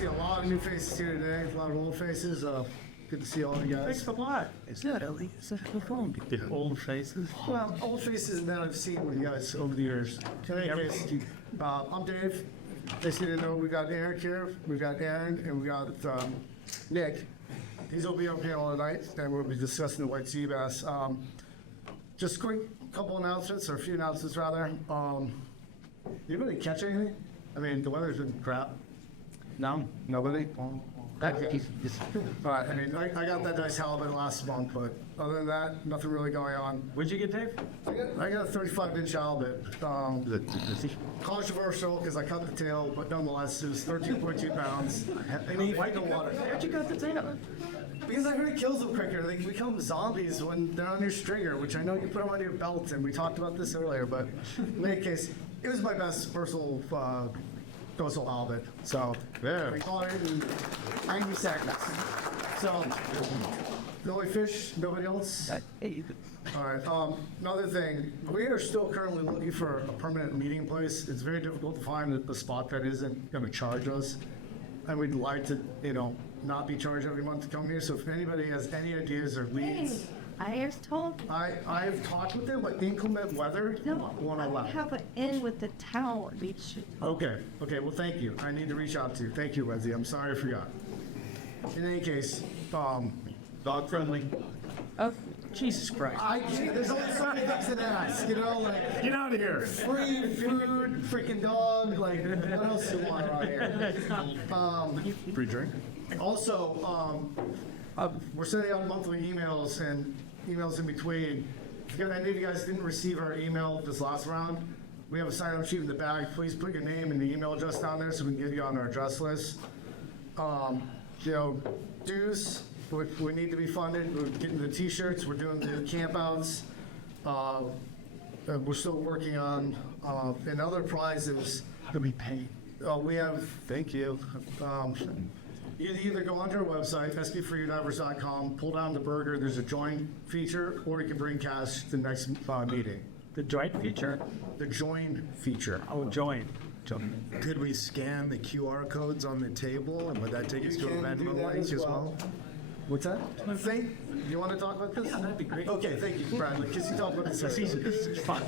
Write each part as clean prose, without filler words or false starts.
see a lot of new faces here today, a lot of old faces. Good to see all of you guys. Thanks a lot. Is that the phone? The old faces? Well, old faces that I've seen with you guys over the years. In any case, I'm Dave. As you know, we got Eric here, we got Aaron, and we got Nick. He's will be up here all night, and we'll be discussing the white sea bass. Just quick couple announcements, or a few announcements rather. You really catch anything? I mean, the weather's been crap. No. Nobody? All right, I mean, I got that nice halibut last month, but other than that, nothing really going on. What'd you get, Dave? I got a 35-inch halibut. Controversial because I cut the tail, but nonetheless, it was 13.2 pounds. They need white in the water. Where'd you cut the tail? Because I heard it kills them quicker. They become zombies when they're on your stringer, which I know you put them on your belt, and we talked about this earlier, but in any case, it was my best personal coastal halibut. So, Yeah. we caught it in 90 seconds. So, the only fish, nobody else? All right, another thing, we are still currently looking for a permanent meeting place. It's very difficult to find a spot that isn't gonna charge us. And we'd like to, not be charged every month to come here. So if anybody has any ideas or leads, I was told, I've talked with them, but inclement weather won't I allow. have an in with the tower. Okay, well, thank you. I need to reach out to you. Thank you, Wesley. I'm sorry I forgot. In any case, Dog friendly. Oh, Jesus Christ. there's only so many things to ask, like Get out of here. free food, freaking dog, like what else do you want around here? Free drink. Also, we're sending out monthly emails and emails in between. If any of you guys didn't receive our email this last round, we have a sign-up sheet in the bag. Please put your name and the email address down there so we can get you on our address list. Dues, we need to be funded. We're getting the t-shirts. We're doing the campouts. We're still working on, and other prizes. To be paid. We have, thank you. You can either go onto our website, sbfreedivers.com, pull down the burger, there's a join feature, or you can bring cash to the next meeting. The joint feature. The join feature. Oh, join. Could we scan the QR codes on the table, and would that take us to a Venmo link as well? What's that? You want to talk about this? Yeah, that'd be great. Okay, thank you, Bradley, because you talked about this. This is fun.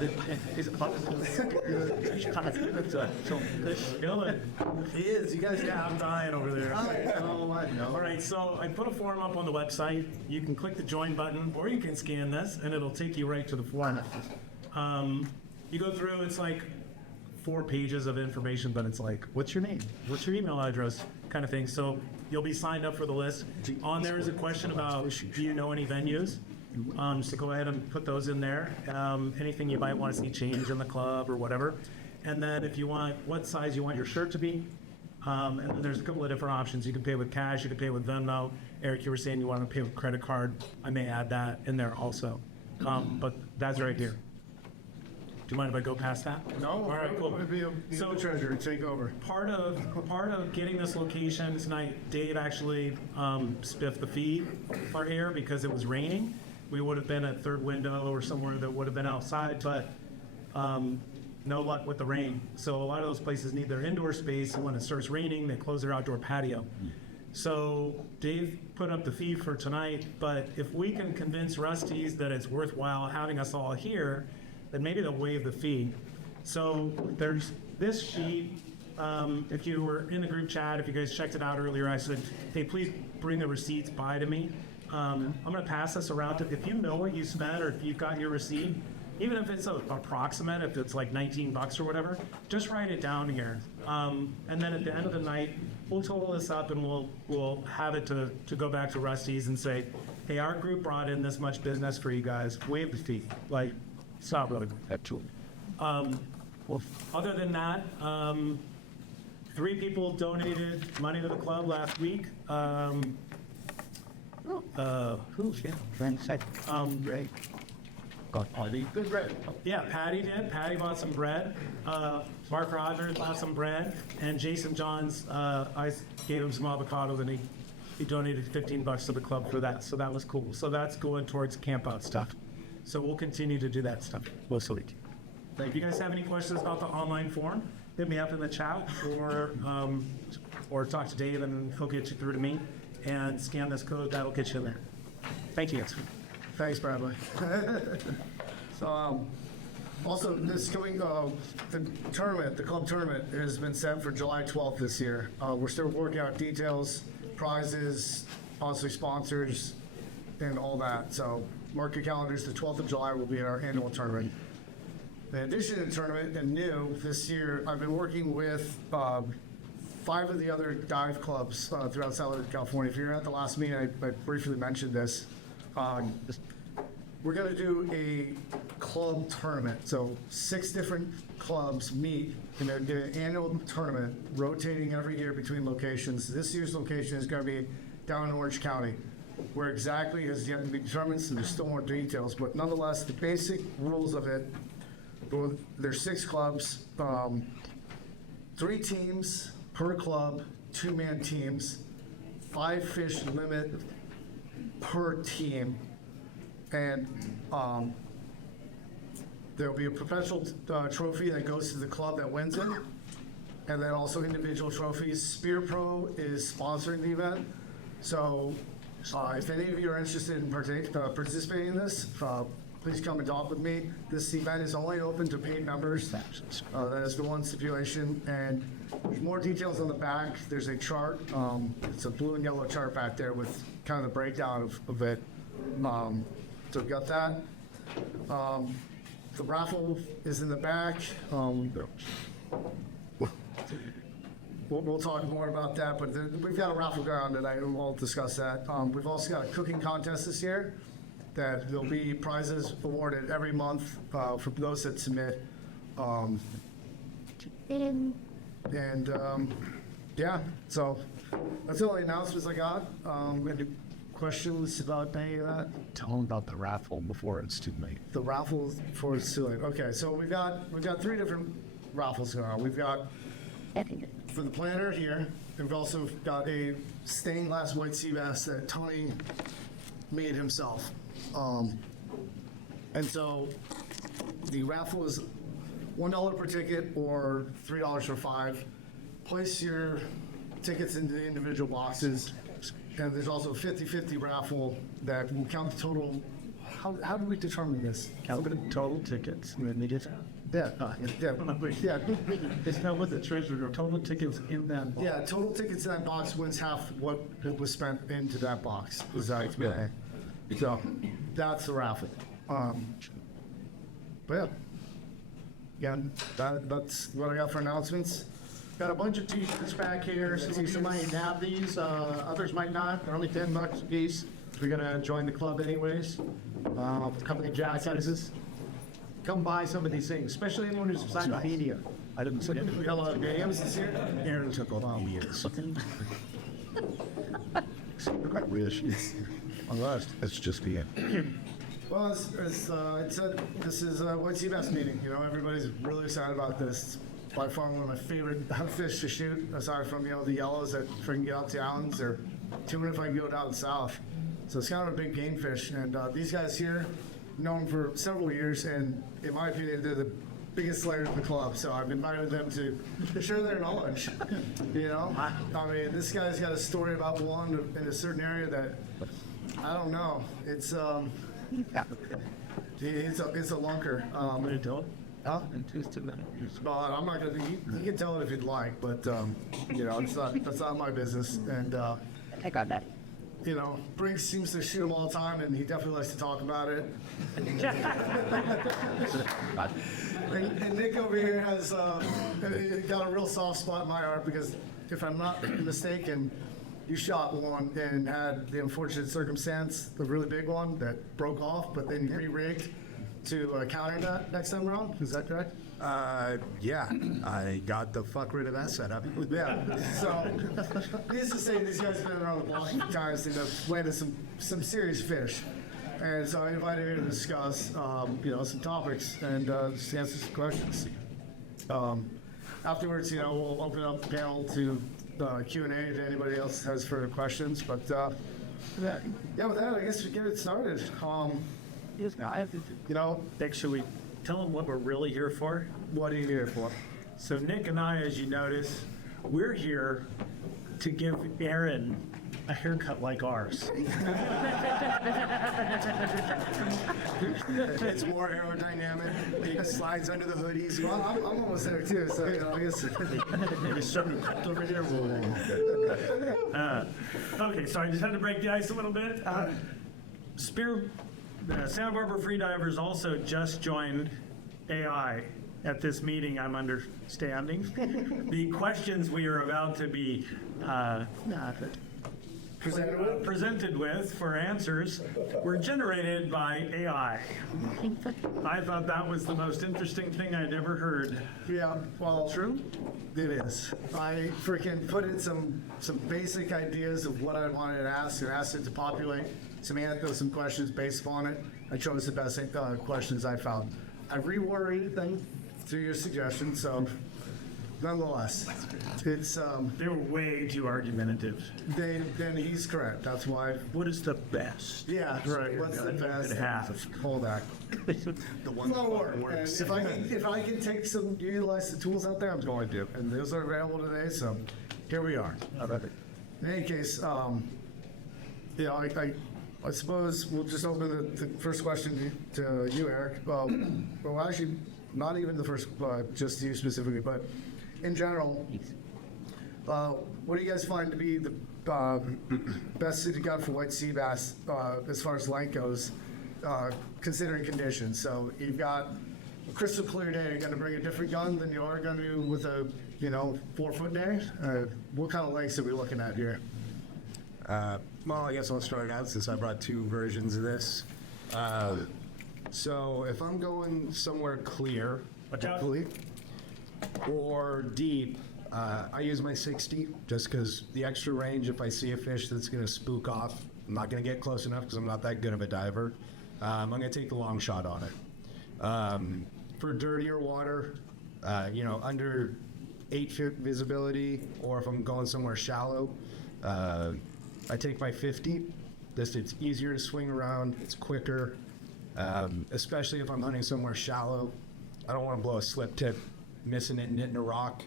It's fun. He is, you guys. Yeah, I'm dying over there. I know. All right, so I put a form up on the website. You can click the join button, or you can scan this, and it'll take you right to the form. You go through, it's like 4 pages of information, but it's like, what's your name? What's your email address? Kind of thing. So you'll be signed up for the list. On there is a question about, do you know any venues? So go ahead and put those in there. Anything you might want to see change in the club or whatever. And then if you want, what size you want your shirt to be. And then there's a couple of different options. You can pay with cash, you can pay with Venmo. Eric, you were saying you want to pay with credit card. I may add that in there also. But that's right here. Do you mind if I go past that? No, All right, cool. So treasurer, take over. Part of getting this location tonight, Dave actually spiffed the fee for here because it was raining. We would have been at Third Window or somewhere that would have been outside, but no luck with the rain. So a lot of those places need their indoor space, and when it starts raining, they close their outdoor patio. So Dave put up the fee for tonight, but if we can convince Rusty's that it's worthwhile having us all here, then maybe they'll waive the fee. So there's this sheet. If you were in the group chat, if you guys checked it out earlier, I said, hey, please bring the receipts by to me. I'm gonna pass this around to, if you know what you spent or if you've got your receipt, even if it's approximate, if it's like 19 bucks or whatever, just write it down here. And then at the end of the night, we'll total this up and we'll have it to go back to Rusty's and say, hey, our group brought in this much business for you guys, waive the fee. Like, stop really actually. Other than that, 3 people donated money to the club last week. Great. Good bread. Yeah, Patty did. Patty bought some bread. Mark Rogers bought some bread. And Jason Johns, I gave him some avocados and he donated 15 bucks to the club for that. So that was cool. So that's going towards camp out stuff. So we'll continue to do that stuff. Mostly. If you guys have any questions about the online form, hit me up in the chat or or talk to Dave and he'll get you through to me, and scan this code, that'll get you in there. Thank you. Thanks, Bradley. So, also, this coming, the tournament, the club tournament has been set for July 12th this year. We're still working out details, prizes, honestly sponsors, and all that. So mark your calendars, the 12th of July will be our annual tournament. In addition to the tournament, and new this year, I've been working with 5 of the other dive clubs throughout Southern California. If you're at the last meeting, I briefly mentioned this. We're going to do a club tournament. So 6 different clubs meet in an annual tournament, rotating every year between locations. This year's location is going to be down in Orange County. Where exactly is yet to be determined, so there's still more details. But nonetheless, the basic rules of it, there's 6 clubs, 3 teams per club, 2-man teams, 5 fish limit per team. And there'll be a professional trophy that goes to the club that wins it, and then also individual trophies. Spear Pro is sponsoring the event, so if any of you are interested in participating in this, please come and talk with me. This event is only open to paid members. That is the one stipulation, and there's more details on the back. There's a chart. It's a blue and yellow chart back there with kind of the breakdown of it. So we've got that. The raffle is in the back. We'll talk more about that, but we've got a raffle going on tonight, and we'll discuss that. We've also got a cooking contest this year that there'll be prizes awarded every month for those that submit. Yeah, so that's the only announcements I got. Any questions about any of that? Tell them about the raffle before it's too late. The raffle for Silly. Okay, so we've got 3 different raffles going on. We've got for the planter here. We've also got a stained glass white sea bass that Tony made himself. And so the raffle is $1 per ticket or $3 for 5. Place your tickets into the individual boxes. And there's also a 50-50 raffle that will count the total. How do we determine this? Count the total tickets. And then they just, Yeah, yeah. it's not what the treasurer, total tickets in that. Yeah, total tickets in that box wins half what was spent into that box. Is that Okay. So that's the raffle. But yeah, that's what I got for announcements. Got a bunch of t-shirts back here. Some might have these, others might not. They're only $10 a piece. If you're gonna join the club anyways, company jackets. Come buy some of these things, especially anyone who's signed media. I didn't say We got a lot of games this year. Aaron took a lot of years. Unless it's just the end. Well, as I said, this is a White Sea Bass meeting. You know, everybody's really excited about this. It's by far one of my favorite fish to shoot, aside from, the yellows that freaking get out to the islands, or tuna if I can go down south. So it's kind of a big game fish. And these guys here, known for several years, and in my opinion, they're the biggest slayers in the club. So I've invited them to share their knowledge. I mean, this guy's got a story about one in a certain area that I don't know. It's it's a lunker. Huh? Well, I'm not gonna. You can tell it if you'd like, but that's not my business. And I got that. Briggs seems to shoot him all the time, and he definitely likes to talk about it. And Nick over here has got a real soft spot in my heart because, if I'm not mistaken, you shot one and had the unfortunate circumstance, the really big one that broke off, but then re-rigged to counter that next time around. Is that correct? Yeah, I got the fuck rid of that setup. Yeah. So, needless to say, these guys have been around the block a few times and have landed some serious fish. And so I invited him to discuss, some topics and just answer some questions. Afterwards, we'll open up the panel to Q&A if anybody else has further questions. But with that, I guess we get it started. Nick, should we tell them what we're really here for? What are you here for? So Nick and I, as you notice, we're here to give Aaron a haircut like ours. It's more aerodynamic. It slides under the hood easier. Well, I'm almost there too, so you know, I guess. There's something cooked over there. Okay, so I just had to break the ice a little bit. Santa Barbara Freedivers also just joined AI at this meeting, I'm understanding. The questions we are about to be presented with for answers were generated by AI. I thought that was the most interesting thing I'd ever heard. Yeah, well, true. It is. I freaking put in some basic ideas of what I wanted to ask and asked it to populate some questions based upon it. I chose the best questions I found. I reworded them through your suggestions, so nonetheless, it's They were way too argumentative. then he's correct. That's why. What is the best? Yeah, right. What's the best? Hold that. The one Well, that works. if I can take utilize the tools out there, I'm going to, and those are available today. So here we are. In any case, yeah, I suppose we'll just open the first question to you, Eric. Well, actually, not even the first, just to you specifically, but in general, what do you guys find to be the best city gun for white sea bass as far as length goes, considering conditions? So you've got a crystal clear day. You're going to bring a different gun than you are going to with a 4-foot day. What kind of lengths are we looking at here? Well, I guess I'll start out since I brought two versions of this. So if I'm going somewhere clear, Watch out. hopefully, or deep, I use my 60 just because the extra range, if I see a fish that's going to spook off, I'm not going to get close enough because I'm not that good of a diver. I'm going to take the long shot on it. For dirtier water, under 8-foot visibility, or if I'm going somewhere shallow, I take my 50. It's easier to swing around, it's quicker, especially if I'm hunting somewhere shallow. I don't want to blow a slip tip, missing it and hitting a rock.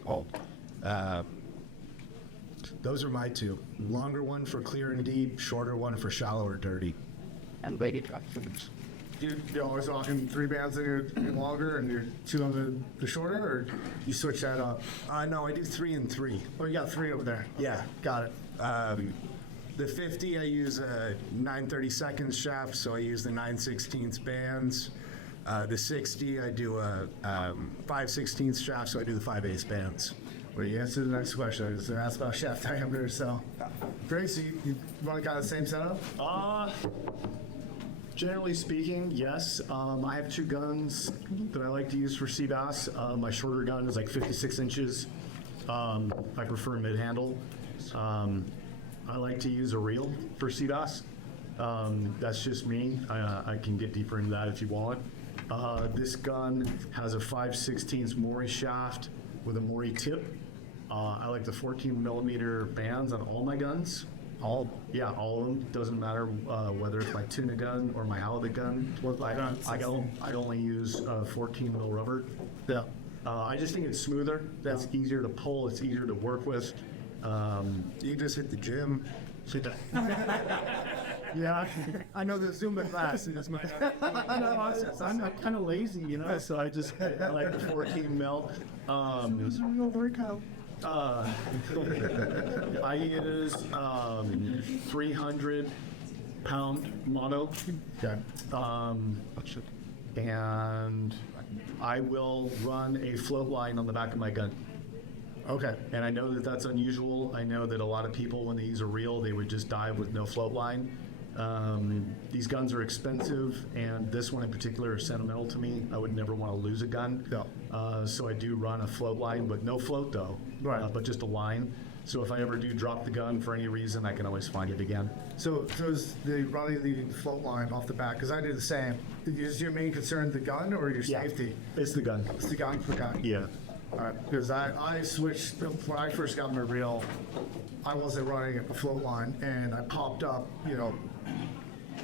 Those are my two. Longer one for clear and deep, shorter one for shallow or dirty. You're always talking 3 bands and you're longer and you're 2 on the shorter, or you switch that up? No, I do 3 and 3. Oh, you got 3 over there. Yeah. Got it. The 50, I use a 9/32 shaft, so I use the 9/16 bands. The 60, I do a 5/16 shaft, so I do the 5/8 bands. Well, you answered the next question. I was going to ask about shaft diameter. So, Grace, you want to kind of the same setup? Generally speaking, yes. I have 2 guns that I like to use for sea bass. My shorter gun is like 56 inches. I prefer mid-handle. I like to use a reel for sea bass. That's just me. I can get deeper into that if you want. This gun has a 5/16 Mori shaft with a Mori tip. I like the 14 millimeter bands on all my guns. All of them. Doesn't matter whether it's my tuna gun or my halibut gun. I only use 14 mil rubber. Yeah. I just think it's smoother. That's easier to pull. It's easier to work with. You just hit the gym. Yeah, I know the Zumba class is my. I'm not kind of lazy, so I like the 14 mil. I use 300 pound mono. Okay. And I will run a float line on the back of my gun. Okay. And I know that that's unusual. I know that a lot of people, when they use a reel, they would just dive with no float line. These guns are expensive, and this one in particular is sentimental to me. I would never want to lose a gun. So I do run a float line, but no float though, Right. but just a line. So if I ever do drop the gun for any reason, I can always find it again. So is the running the float line off the back? Because I do the same. Is your main concern the gun or your safety? It's the gun. It's the gun. Okay. Yeah. All right. Because I switched when I first got my reel. I wasn't running a float line, and I popped up,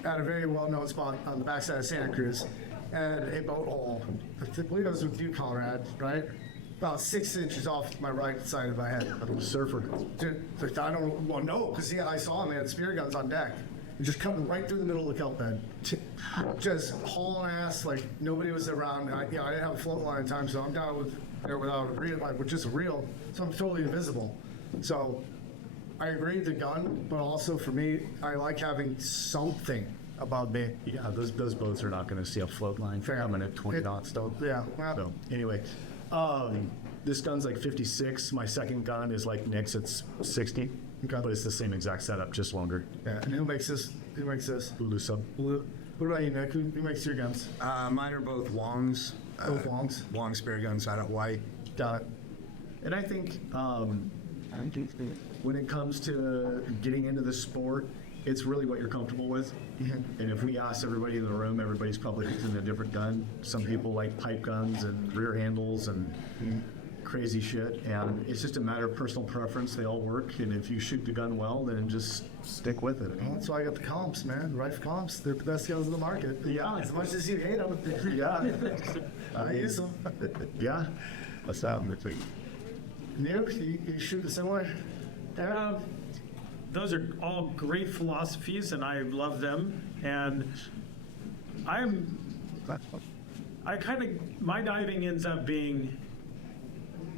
at a very well-known spot on the backside of Santa Cruz, and a boat hole. I believe it was with you, Colorado, right? about 6 inches off my right side of my head. Surfer. Dude, I don't, well, no, because I saw him, he had spear guns on deck. Just coming right through the middle of the kelp bed. Just hauling ass, like nobody was around. I didn't have a float line at the time, so I'm down with there without a reel, like, which is a reel, so I'm totally invisible. So I agree with the gun, but also for me, I like having something about me. Yeah, those boats are not gonna see a float line Fair. coming at 20 knots though. Yeah, well, So, anyway, this gun's like 56. My second gun is like Nick's, it's 60. Okay. But it's the same exact setup, just longer. yeah. And who makes this? Who makes this? Lulu sub. What about you, Nick? Who makes your guns? Mine are both Wongs. Both Wongs? Wong spear guns out of white. Got it. And I think when it comes to getting into the sport, it's really what you're comfortable with. And if we ask everybody in the room, everybody's probably using a different gun. Some people like pipe guns and rear handles and crazy shit. And it's just a matter of personal preference. They all work. And if you shoot the gun well, then just stick with it. Well, that's why I got the comps, man. Rifle comps. They're the best guns in the market. Yeah. As much as you hate them. Yeah. I use them. Yeah. What's that? You shoot the same way? Those are all great philosophies, and I love them. And my diving ends up being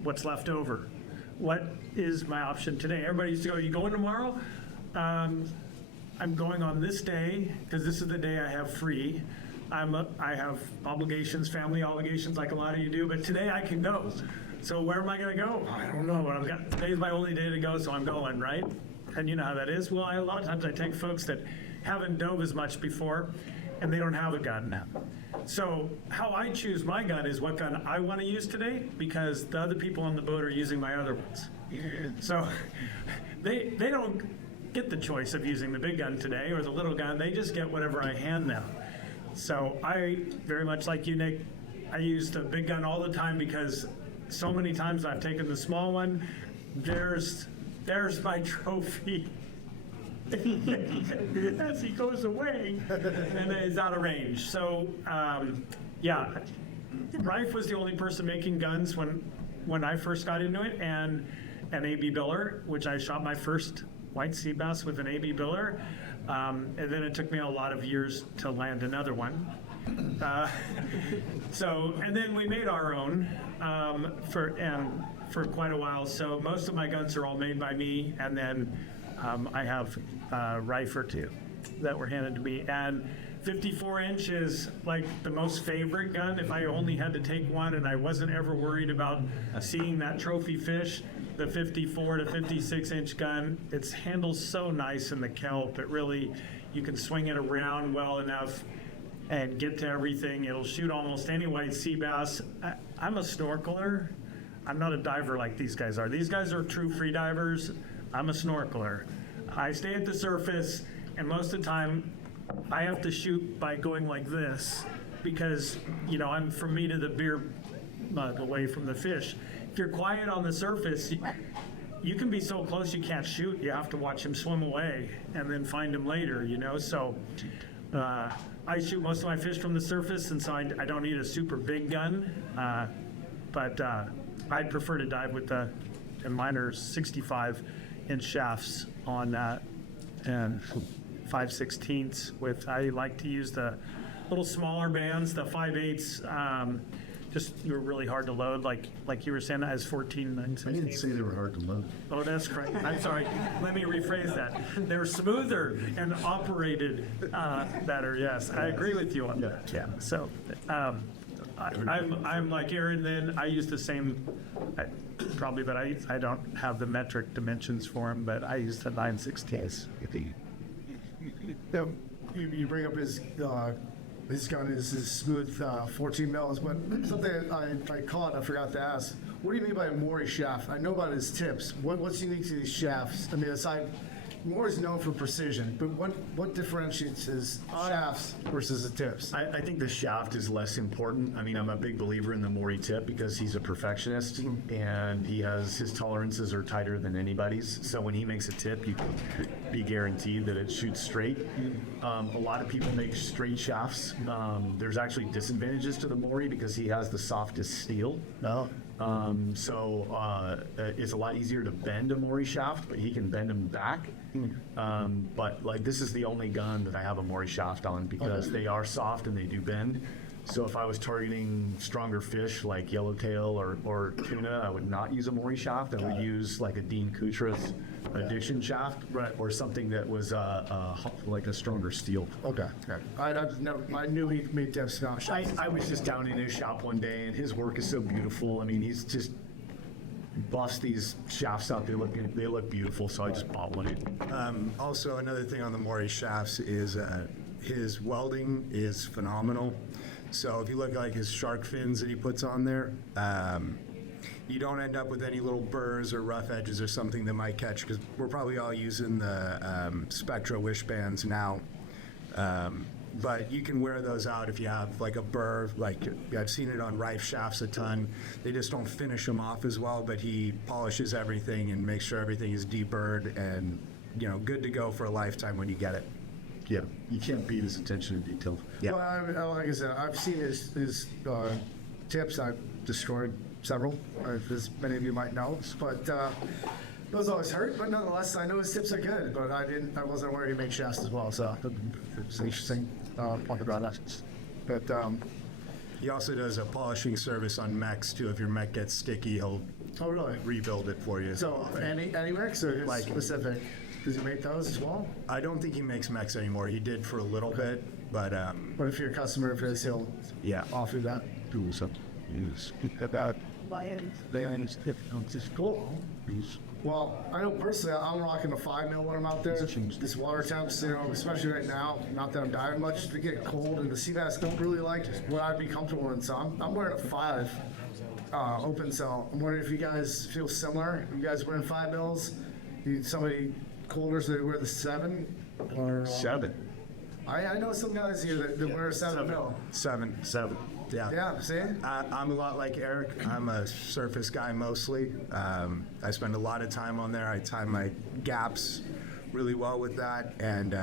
what's left over. What is my option today? Everybody used to go, you going tomorrow? I'm going on this day, because this is the day I have free. I have obligations, family obligations, like a lot of you do, but today I can go. So where am I going to go? I don't know. But today's my only day to go, so I'm going, right? And you know how that is. Well, a lot of times I take folks that haven't dove as much before, and they don't have a gun. So how I choose my gun is what gun I want to use today, because the other people on the boat are using my other ones. So they don't get the choice of using the big gun today or the little gun. They just get whatever I hand them. So I, very much like you, Nick, I use the big gun all the time, because so many times I've taken the small one. There's my trophy. As he goes away and is out of range. So, yeah, Rife was the only person making guns when I first got into it, and an AB Biller, which I shot my first white sea bass with an AB Biller. And then it took me a lot of years to land another one. And then we made our own for quite a while. So most of my guns are all made by me, and then I have Rife or two that were handed to me. And 54-inch is like the most favorite gun. If I only had to take one and I wasn't ever worried about seeing that trophy fish, the 54 to 56-inch gun, it handles so nice in the kelp. It really, you can swing it around well enough and get to everything. It'll shoot almost any white sea bass. I'm a snorkeler. I'm not a diver like these guys are. These guys are true free divers. I'm a snorkeler. I stay at the surface, and most of the time, I have to shoot by going like this, because, I'm from me to the beer mug away from the fish. If you're quiet on the surface, you can be so close you can't shoot. You have to watch him swim away and then find him later, So I shoot most of my fish from the surface, and so I don't need a super big gun. But I'd prefer to dive with and mine are 65-inch shafts on that, and 5/16 with, I like to use the little smaller bands, the 5/8. You're really hard to load, like you were saying, as 14, 9, 16. I didn't say they were hard to load. Oh, that's correct. I'm sorry. Let me rephrase that. They're smoother and operated better. Yes, I agree with you on that. Yeah. So I'm like Aaron. Then I use the same, probably, but I don't have the metric dimensions for them. But I use the 9/16. You bring up his gun is his smooth 14 mils, but something I caught, I forgot to ask. What do you mean by a Maury shaft? I know about his tips. What's unique to these shafts? I mean, aside, Maury's known for precision, but what differentiates his shafts versus the tips? I think the shaft is less important. I mean, I'm a big believer in the Maury tip because he's a perfectionist and his tolerances are tighter than anybody's. So when he makes a tip, you can be guaranteed that it shoots straight. A lot of people make straight shafts. There's actually disadvantages to the Maury because he has the softest steel. No. It's a lot easier to bend a Mori shaft, but he can bend them back. But like this is the only gun that I have a Mori shaft on because they are soft and they do bend. So if I was targeting stronger fish like yellowtail or tuna, I would not use a Mori shaft. I would use like a Dean Kutra's addition shaft, or something that was like a stronger steel. Okay. I knew he made Dev Scott. I was just down in his shop one day, and his work is so beautiful. I mean, he's just busts these shafts out. They look beautiful, so I just bought one. Also, another thing on the Mori shafts is his welding is phenomenal. So if you look at like his shark fins that he puts on there, you don't end up with any little burrs or rough edges or something that might catch, because we're probably all using the Spectra wish bands now. But you can wear those out if you have like a burr. Like I've seen it on Rife shafts a ton. They just don't finish them off as well, but he polishes everything and makes sure everything is deburred and, you know, good to go for a lifetime when you get it. Yeah, you can't beat his attention to detail. Yeah. Well, like I said, I've seen his tips. I've destroyed several, as many of you might know. But those always hurt. But nonetheless, I know his tips are good. But I wasn't aware he makes shafts as well. So it's an interesting point about that. But He also does a polishing service on mechs too. If your mech gets sticky, he'll oh really? rebuild it for you. So any mix or like specific? Does he make those as well? I don't think he makes mechs anymore. He did for a little bit, but But if you're a customer of his, he'll yeah. offer that. Do something. About Lions. cool. Well, I know personally, I'm rocking a 5 mil when I'm out there. This water temps, you know, especially right now, not that I'm diving much, to get cold, and the sea bass don't really like what I'd be comfortable in. So I'm wearing a 5 open cell. I'm wondering if you guys feel similar. You guys wearing 5 mils? Somebody colder, so they wear the 7? Or 7. I know some guys here that wear a 7 mil. 7. Yeah. Yeah, see? I'm a lot like Eric. I'm a surface guy mostly. I spend a lot of time on there. I time my gaps really well with that, and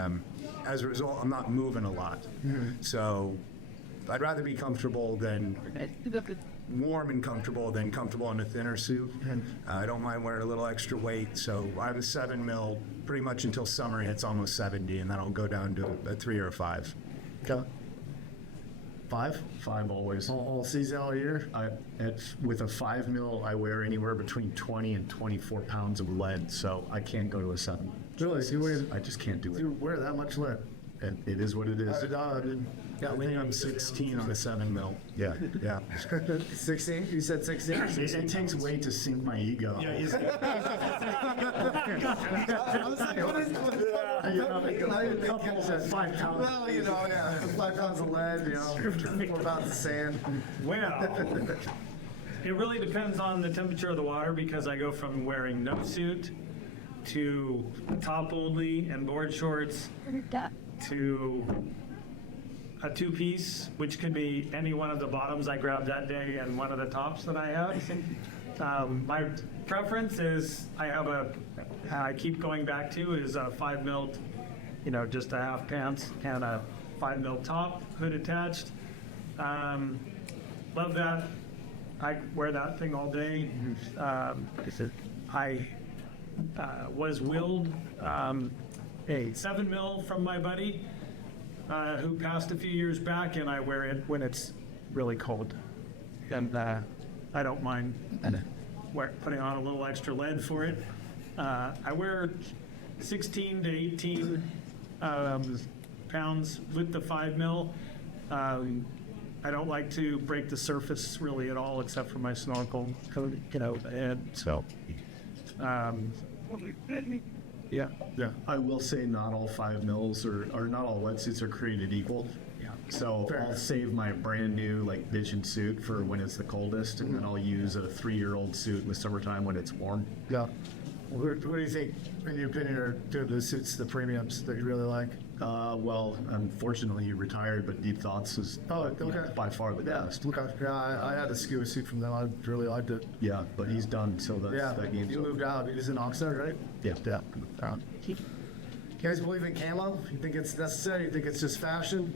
as a result, I'm not moving a lot. So I'd rather be comfortable than warm and comfortable than comfortable in a thinner suit. I don't mind wearing a little extra weight, so I have a 7 mil pretty much until summer hits almost 70, and then I'll go down to a 3 or a 5. Okay. 5? 5 always. All season, all year? With a 5 mil, I wear anywhere between 20 and 24 pounds of lead, so I can't go to a 7. Really? I just can't do it. You wear that much lead? And it is what it is. I didn't. I think I'm 16 on a 7 mil. Yeah. Yeah. 16? You said 16? It takes weight to sink my ego. Couples at 5 pounds. Well, you know, yeah, 5 pounds of lead, you know, 4 pounds of sand. Well, it really depends on the temperature of the water because I go from wearing no suit to top only and board shorts to a 2-piece, which could be any one of the bottoms I grabbed that day and one of the tops that I have. My preference is I keep going back to is a 5 mil, you know, just a half pants and a 5 mil top, hood attached. Love that. I wear that thing all day. I was willed a 7 mil from my buddy who passed a few years back, and I wear it when it's really cold. And I don't mind putting on a little extra lead for it. I wear 16 to 18 pounds with the 5 mil. I don't like to break the surface really at all, except for my snorkel coat, you know, and so. Yeah. I will say not all 5 mils or not all wetsuits are created equal. Yeah. So I'll save my brand new like Vision suit for when it's the coldest, and then I'll use a 3-year-old suit in the summertime when it's warm. Yeah. What do you think, in your opinion, are two of the suits, the premiums that you really like? Well, unfortunately, he retired, but Deep Thoughts is by far the best. Okay. Yeah, I had a skewer suit from them. I really liked it. Yeah, but he's done, so Yeah, that game's you over. moved out. He was in Oxnard, right? Yeah. Yeah. You guys believe in camo? You think it's necessary? You think it's just fashion?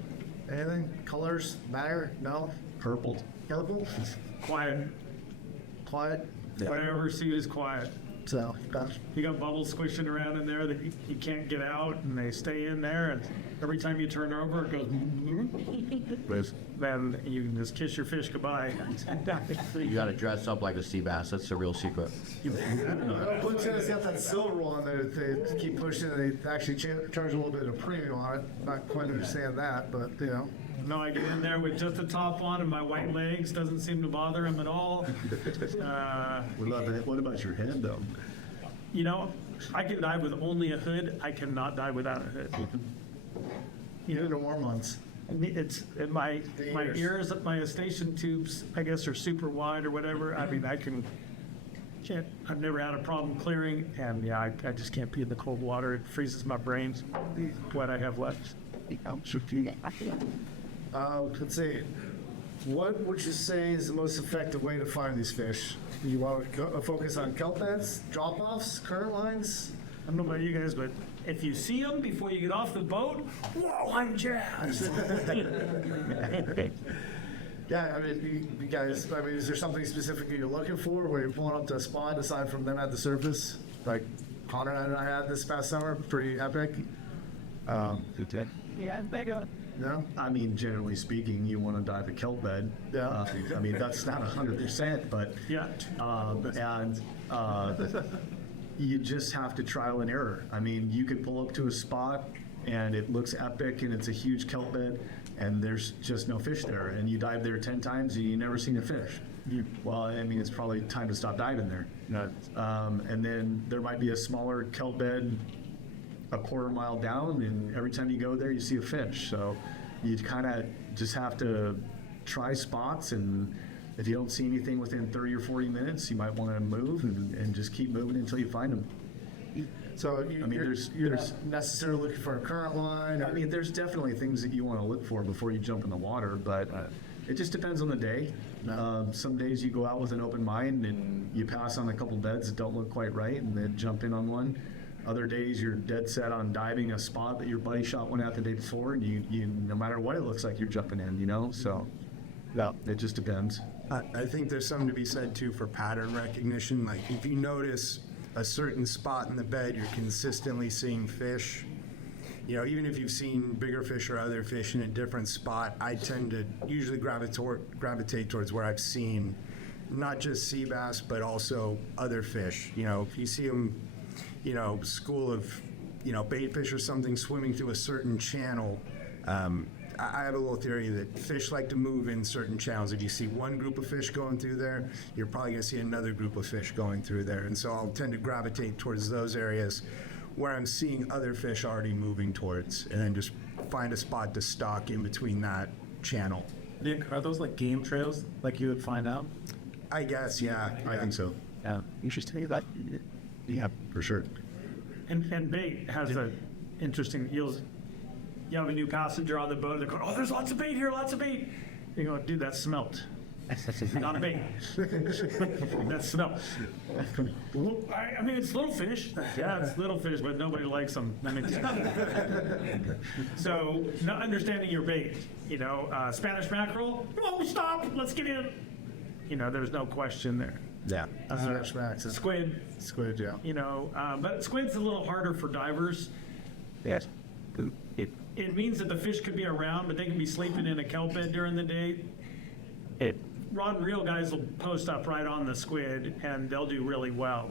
Anything? Colors matter? No? Purple. Purple? Quiet. quiet. What I ever see is quiet. So, You got bubbles squishing around in there that you can't get out, and they stay in there, and every time you turn over, it goes, then you can just kiss your fish goodbye. You gotta dress up like a sea bass. That's the real secret. Blue Channel's got that silver one that they keep pushing, they actually charge a little bit of premium on it. Not quite understand that, but, you know. No, I get in there with just the top on, and my white legs doesn't seem to bother him at all. What about your head, though? You know, I can dive with only a hood. I cannot dive without a hood. Even the warm months. My ears, my eustachian tubes, I guess, are super wide or whatever. I mean, I've never had a problem clearing, and yeah, I just can't be in the cold water. It freezes my brains. What I have left. Let's see. What would you say is the most effective way to find these fish? You want to focus on kelp beds, drop-offs, current lines? I don't know about you guys, but if you see them before you get off the boat, whoa, I'm jazzed. Yeah, I mean, you guys, I mean, is there something specific you're looking for where you're pulling up to a spot aside from them at the surface? Like Connor and I had this past summer, pretty epic. Yeah, they go. No? I mean, generally speaking, you want to dive a kelp bed. Yeah. I mean, that's not 100%, but Yeah. You just have to trial and error. I mean, you could pull up to a spot and it looks epic and it's a huge kelp bed and there's just no fish there. And you dive there 10 times and you never seen a fish. Well, I mean, it's probably time to stop diving there. And then there might be a smaller kelp bed a quarter mile down, and every time you go there, you see a fish. So you kind of just have to try spots, and if you don't see anything within 30 or 40 minutes, you might want to move and just keep moving until you find them. So I mean, you're not necessarily looking for a current line? I mean, there's definitely things that you want to look for before you jump in the water, but it just depends on the day. Some days you go out with an open mind and you pass on a couple beds that don't look quite right and then jump in on one. Other days you're dead set on diving a spot that your buddy shot one at the day before, and you no matter what it looks like, you're jumping in, you know? So, yeah, it just depends. I think there's something to be said too for pattern recognition. Like if you notice a certain spot in the bed, you're consistently seeing fish. You know, even if you've seen bigger fish or other fish in a different spot, I tend to usually gravitate towards where I've seen not just sea bass, but also other fish. You know, if you see them, you know, school of, you know, bait fish or something swimming through a certain channel, I have a little theory that fish like to move in certain channels. If you see one group of fish going through there, you're probably going to see another group of fish going through there. And so I'll tend to gravitate towards those areas where I'm seeing other fish already moving towards, and then just find a spot to stock in between that channel. Nick, are those like game trails, like you would find out? I guess, yeah. I think so. Yeah. Interesting. Yeah, for sure. And bait has a interesting. You have a new passenger on the boat. They're going, "Oh, there's lots of bait here, lots of bait." You go, "Dude, that's smelt. Not a bait. That's smelt." I mean, it's little fish. Yeah, it's little fish, but nobody likes them. That makes sense. So, not understanding your bait. You know, Spanish mackerel. Whoa, stop! Let's get in. You know, there's no question there. Yeah. Squid. Squid, yeah. You know, but squid's a little harder for divers. Yes. It means that the fish could be around, but they can be sleeping in a kelp bed during the day. Rod and reel guys will post up right on the squid, and they'll do really well.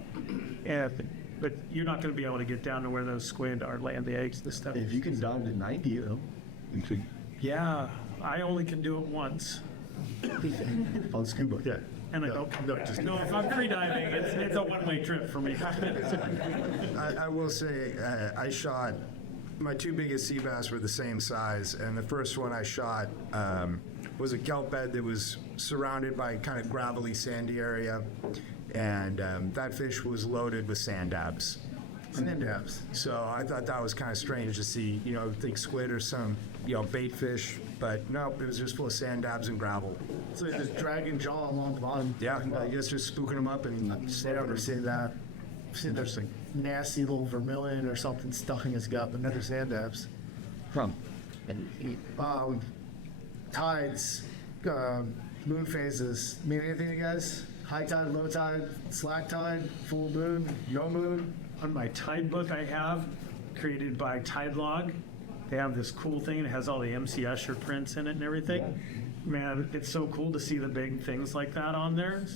But you're not going to be able to get down to where those squid are laying the eggs and stuff. If you can dive to 90, though, Yeah, I only can do it once. on scuba. Yeah. And I don't. No, if I'm free diving, it's a one-way trip for me. I will say, I shot, my two biggest sea bass were the same size, and the first one I shot was a kelp bed that was surrounded by kind of gravelly, sandy area, and that fish was loaded with sand dabs. Sand dabs. So I thought that was kind of strange to see, you know, think squid or some, you know, bait fish, but no, it was just full of sand dabs and gravel. So you're just dragging jaw along the bottom. Yeah, I guess just spooking them up and They never see that. See, there's a nasty little vermilion or something stuck in his gut, but never sand dabs. Tides, moon phases, mean anything to you guys? high tide, low tide, slack tide, full moon, no moon? On my tide book I have, created by Tidelog, they have this cool thing. It has all the MC Escher prints in it and everything. Man, it's so cool to see the big things like that on there.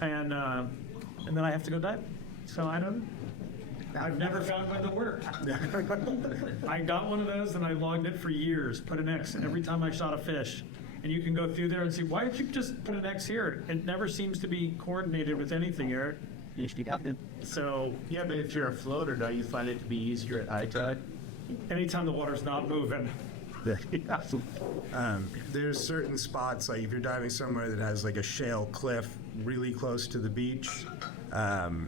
And then I have to go dive. So I've never found one that worked. I got one of those and I logged it for years, put an X every time I shot a fish. And you can go through there and see, why did you just put an X here? It never seems to be coordinated with anything, Eric. So Yeah, but if you're a floater, don't you find it to be easier at high tide? anytime the water's not moving. There's certain spots, like if you're diving somewhere that has like a shale cliff really close to the beach, high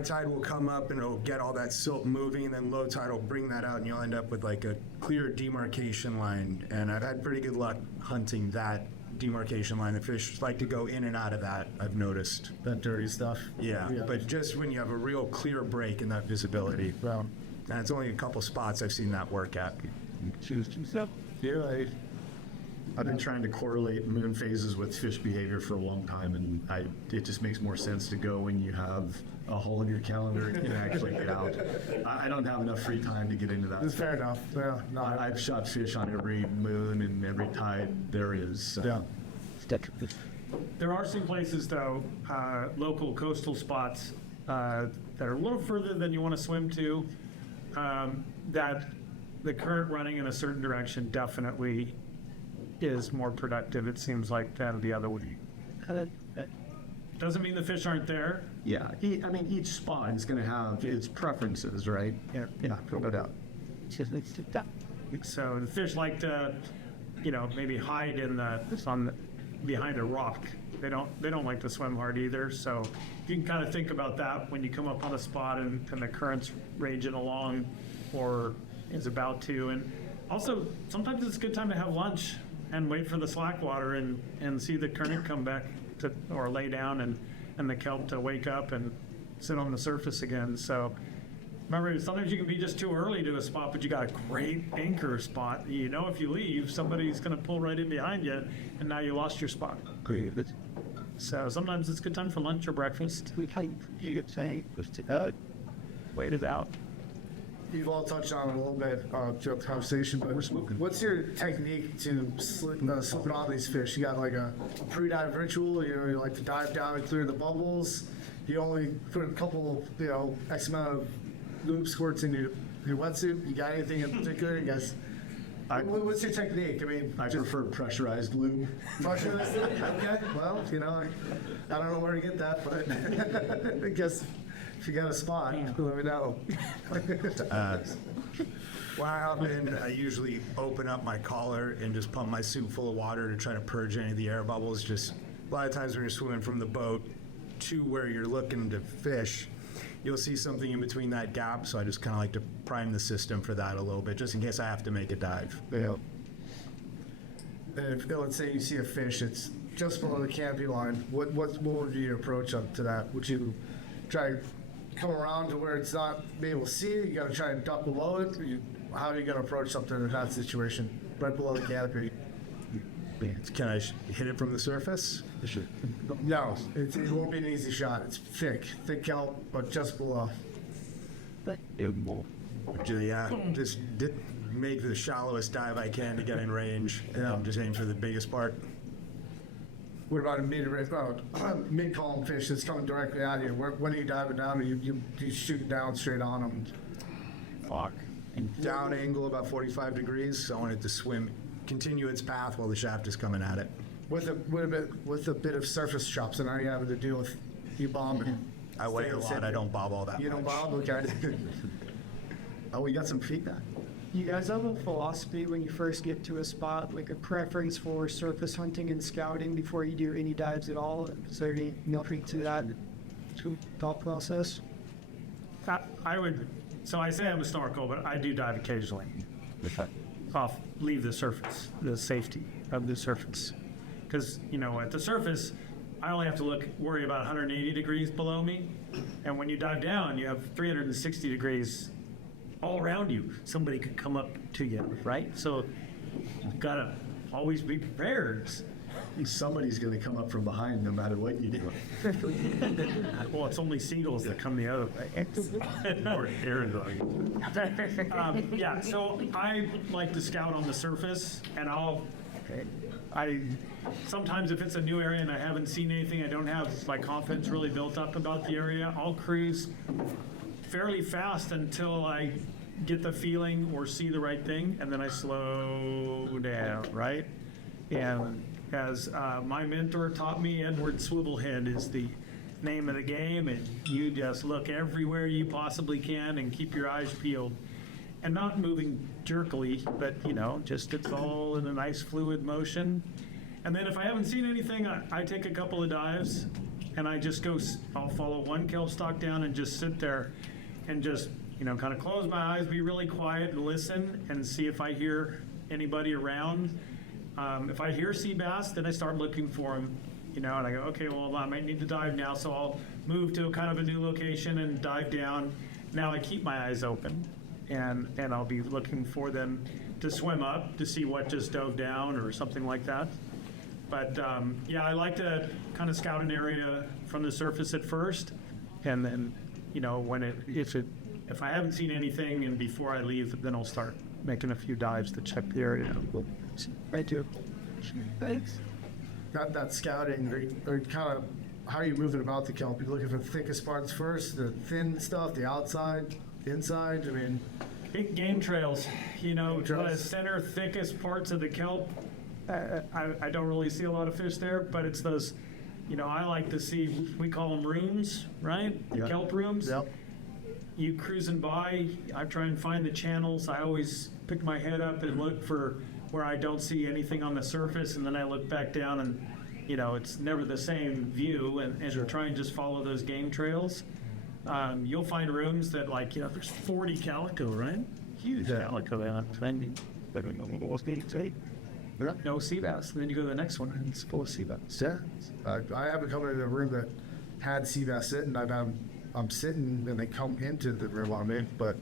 tide will come up and it'll get all that silt moving, and then low tide will bring that out, and you'll end up with like a clear demarcation line. And I've had pretty good luck hunting that demarcation line. The fish like to go in and out of that, I've noticed. That dirty stuff. Yeah, but just when you have a real clear break in that visibility. Well, And it's only a couple spots I've seen that work at. I've been trying to correlate moon phases with fish behavior for a long time, and it just makes more sense to go when you have a hole in your calendar and can actually get out. I don't have enough free time to get into it's that. fair enough. Yeah, no, I've shot fish on every moon and every tide there is. yeah. There are some places, though, local coastal spots that are a little further than you want to swim to, that the current running in a certain direction definitely is more productive, it seems like, than the other way. Doesn't mean the fish aren't there. Yeah, I mean, each spot is going to have its preferences, right? Yeah, no doubt. So the fish like to, maybe hide behind a rock. They don't like to swim hard either. So you can kind of think about that when you come up on a spot and the current's raging along or is about to. And also, sometimes it's a good time to have lunch and wait for the slack water and see the current come back or lay down and the kelp to wake up and sit on the surface again. So remember, sometimes you can be just too early to a spot, but you got a great anchor spot. If you leave, somebody's going to pull right in behind you, and now you lost your spot. So sometimes it's a good time for lunch or breakfast. Wait it out. You've all touched on it a little bit throughout the conversation, but what's your technique to slip on these fish? You got like a pre-dive ritual, you like to dive down and clear the bubbles. You only put a couple, X amount of lube squirts in your wetsuit. You got anything in particular? You guys, what's your technique? I prefer pressurized lube. Pressurized lube? Okay, well, I don't know where to get that, but I guess if you got a spot, let me know. When I hop in, I usually open up my collar and just pump my suit full of water to try to purge any of the air bubbles. Just a lot of times when you're swimming from the boat to where you're looking to fish, you'll see something in between that gap. So I just kind of like to prime the system for that a little bit, just in case I have to make a dive. Yeah. And if, let's say you see a fish, it's just below the canopy line, what would be your approach up to that? Would you try to come around to where it's not be able to see it? You gotta try and duck below it? How are you gonna approach something in that situation, right below the canopy? Can I hit it from the surface? No, it won't be an easy shot. It's thick kelp, but just below. Yeah, just make the shallowest dive I can to get in range. Yeah. Just aim for the biggest part. What about a mid-column fish that's coming directly at you? When are you diving down? You shoot down straight on them? Down angle about 45 degrees, so I want it to continue its path while the shaft is coming at it. With a bit of surface chops, and now you're having to deal with you bombing. I weigh a lot, I don't bob all that You much. don't bob? Okay. Oh, we got some feedback. You guys have a philosophy when you first get to a spot, like a preference for surface hunting and scouting before you do any dives at all? Is there any nothing to that thought process? So I say I'm a snorkel, but I do dive occasionally. Leave the surface, the safety of the surface. Because, at the surface, I only have to worry about 180 degrees below me. And when you dive down, you have 360 degrees all around you. Somebody could come up to you, right? So you've got to always be prepared. Somebody's going to come up from behind no matter what you do. Well, it's only seagulls that come the other way. Or Aaron yeah, so I like to scout on the surface, and sometimes if it's a new area and I haven't seen anything, I don't have my confidence really built up about the area, I'll cruise fairly fast until I get the feeling or see the right thing, and then I slow down, right? And as my mentor taught me, Edward Swivelhead is the name of the game, and you just look everywhere you possibly can and keep your eyes peeled. And not moving jerkily, but, just it's all in a nice fluid motion. And then if I haven't seen anything, I take a couple of dives, and I'll follow one kelp stalk down and just sit there and just, kind of close my eyes, be really quiet and listen and see if I hear anybody around. If I hear sea bass, then I start looking for them, and I go, okay, well, I might need to dive now, so I'll move to kind of a new location and dive down. Now I keep my eyes open, and I'll be looking for them to swim up to see what just dove down or something like that. But yeah, I like to kind of scout an area from the surface at first, and then, if I haven't seen anything and before I leave, then I'll start making a few dives to check the area out. Right too. Thanks. Got that scouting, or kind of, how are you moving about the kelp? You looking for the thickest parts first, the thin stuff, the outside, the inside? I mean, Game trails, the trails. center thickest parts of the kelp. I don't really see a lot of fish there, but it's those, I like to see, we call them rooms, right? The Yeah. kelp rooms. Yep. You cruising by, I try and find the channels. I always pick my head up and look for where I don't see anything on the surface, and then I look back down and, it's never the same view, and try and just follow those game trails. You'll find rooms that there's 40 calico, right? Huge calico out. No sea bass. Then you go to the next one and it's full of sea bass. yeah. I haven't come into a room that had sea bass sitting. I'm sitting and they come into the room on me, but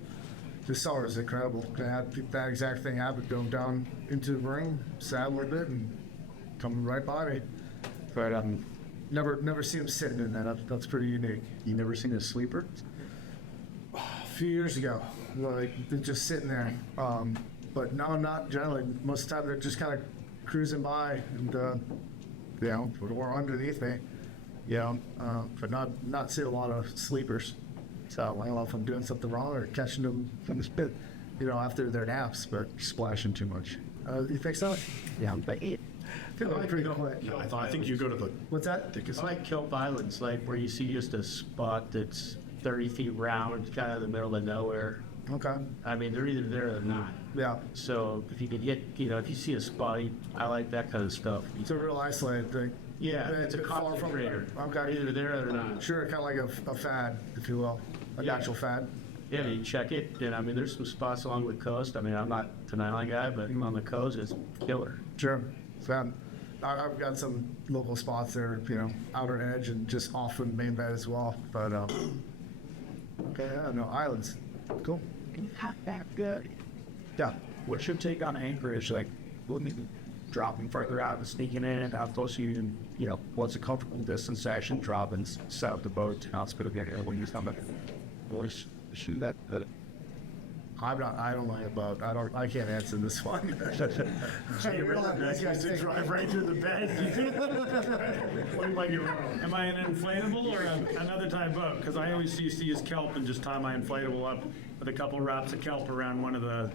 the cellar is incredible. They had that exact thing happen, going down into the room, sat a little bit, and coming right by me. But never see them sitting in that. That's pretty unique. You never seen a sleeper? A few years ago, they're just sitting there. But no, not generally. Most of the time they're just kind of cruising by and, or underneath me. But not see a lot of sleepers. So I don't know if I'm doing something wrong or catching them from the spit, after their naps. But Splashing too much. you think so? Yeah, but Feel like pretty quick. I think you go to the What's that? It's like kelp islands, where you see just a spot that's 30 feet round, kind of in the middle of nowhere. Okay. I mean, they're either there or they're not. Yeah. So if you could get, if you see a spot, I like that kind of stuff. It's a real isolated thing. Yeah, it's a far from concentrator. Okay. Either there or they're not. Sure, kind of like a fad, if you will, a Yeah. natural fad. Yeah, you check it, and I mean, there's some spots along the coast. I mean, I'm not an island guy, but on the coast, it's killer. Sure. Fad. I've got some local spots there, outer edge and just off of the main bed as well. But okay, yeah, no islands. Cool. back good. Yeah. What's your take on anchorage? Dropping further out and sneaking in, how close you, what's a comfortable distance to actually drop and set up the boat? Now it's going to be when you come back. Shoot that. I don't know about. I can't answer this one. Drive right through the bed. Am I an inflatable or another type boat? Because I always used to use kelp and just tie my inflatable up with a couple wraps of kelp around one of the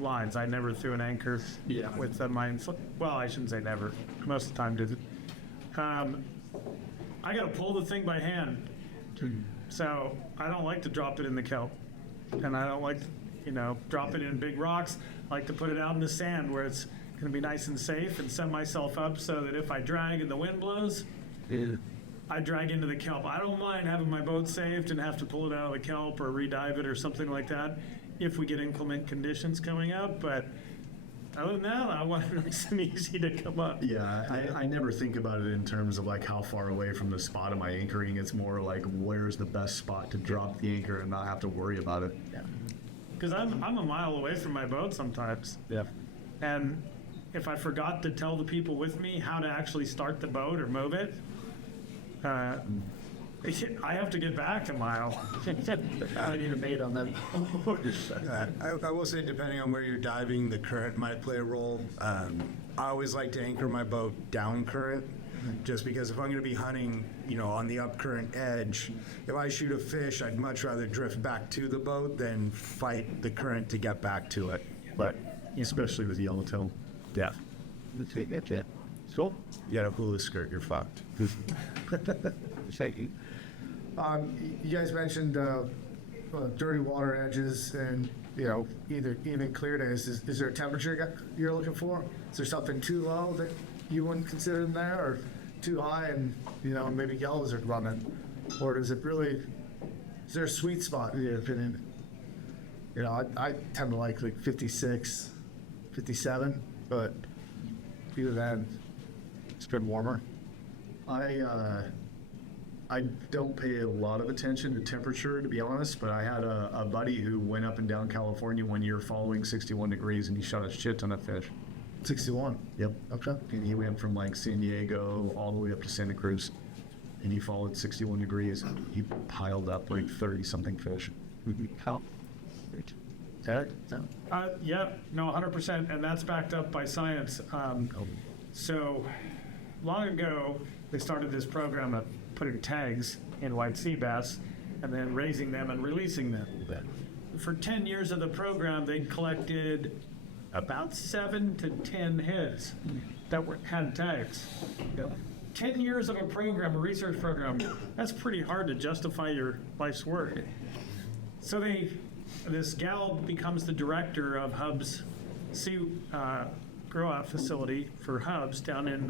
lines. I never threw an anchor with well, I shouldn't say never. Most of the time did it. I got to pull the thing by hand. So I don't like to drop it in the kelp. And I don't like, drop it in big rocks. I like to put it out in the sand where it's going to be nice and safe and set myself up so that if I drag and the wind blows, I drag into the kelp. I don't mind having my boat saved and have to pull it out of the kelp or redive it or something like that if we get inclement conditions coming up. But other than that, I want it nice and easy to come up. Yeah, I never think about it in terms of how far away from the spot am I anchoring. It's more like where's the best spot to drop the anchor and not have to worry about it. Because I'm a mile away from my boat sometimes. Yeah. And if I forgot to tell the people with me how to actually start the boat or move it, I have to get back a mile. I need a mate on that. I will say, depending on where you're diving, the current might play a role. I always like to anchor my boat down current, just because if I'm going to be hunting, on the up current edge, if I shoot a fish, I'd much rather drift back to the boat than fight the current to get back to it. But especially with yellowtail. Yeah. Cool. You got a hula skirt, you're fucked. You guys mentioned dirty water edges and, either even clear days. Is there a temperature you're looking for? Is there something too low that you wouldn't consider in there, or too high and, maybe yellows are running? Or is there a sweet spot in your opinion? I tend to like 56, 57, but either then, it's been warmer. I don't pay a lot of attention to temperature, to be honest, but I had a buddy who went up and down California one year following 61 degrees, and he shot a shit ton of fish. 61. Yep. Okay. And he went from like San Diego all the way up to Santa Cruz, and he followed 61 degrees. He piled up like 30-something fish. How? Yeah, no, 100%, and that's backed up by science. So long ago, they started this program of putting tags in white sea bass and then raising them and releasing them. For 10 years of the program, they collected about 7 to 10 heads that had tags. 10 years of a program, a research program, that's pretty hard to justify your life's work. So this gal becomes the director of Hub's sea grow-out facility for Hubs down in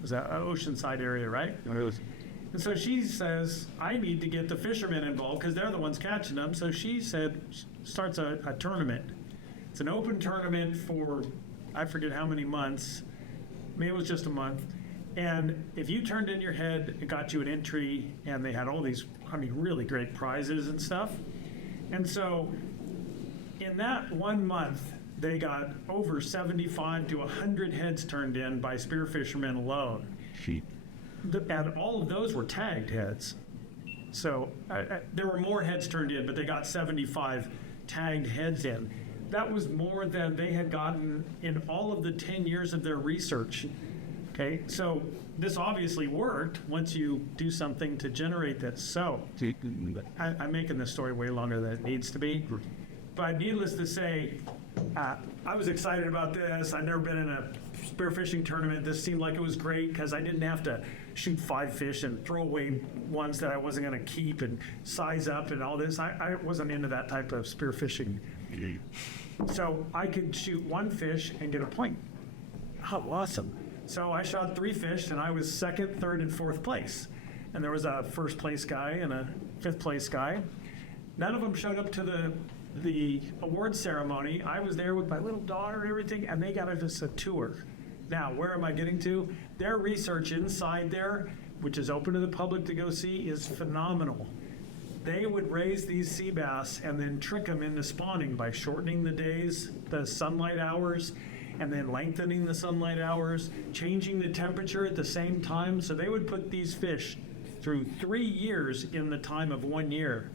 was that Oceanside area, right? And so she says, I need to get the fishermen involved because they're the ones catching them. So she starts a tournament. It's an open tournament for, I forget how many months. Maybe it was just a month. And if you turned in your head, it got you an entry, and they had all these, really great prizes and stuff. And so in that 1 month, they got over 75 to 100 heads turned in by spear fishermen alone. And all of those were tagged heads. So there were more heads turned in, but they got 75 tagged heads in. That was more than they had gotten in all of the 10 years of their research. Okay, so this obviously worked once you do something to generate that. So I'm making this story way longer than it needs to be. But needless to say, I was excited about this. I'd never been in a spearfishing tournament. This seemed like it was great because I didn't have to shoot 5 fish and throw away ones that I wasn't going to keep and size up and all this. I wasn't into that type of spearfishing. So I could shoot 1 fish and get a point. How awesome. So I shot 3 fish and I was 2nd, 3rd, and 4th place. And there was a 1st place guy and a 5th place guy. None of them showed up to the award ceremony. I was there with my little daughter and everything, and they got us a tour. Now, where am I getting to? Their research inside there, which is open to the public to go see, is phenomenal. They would raise these sea bass and then trick them into spawning by shortening the days, the sunlight hours, and then lengthening the sunlight hours, changing the temperature at the same time. So they would put these fish through 3 years in the time of 1 year.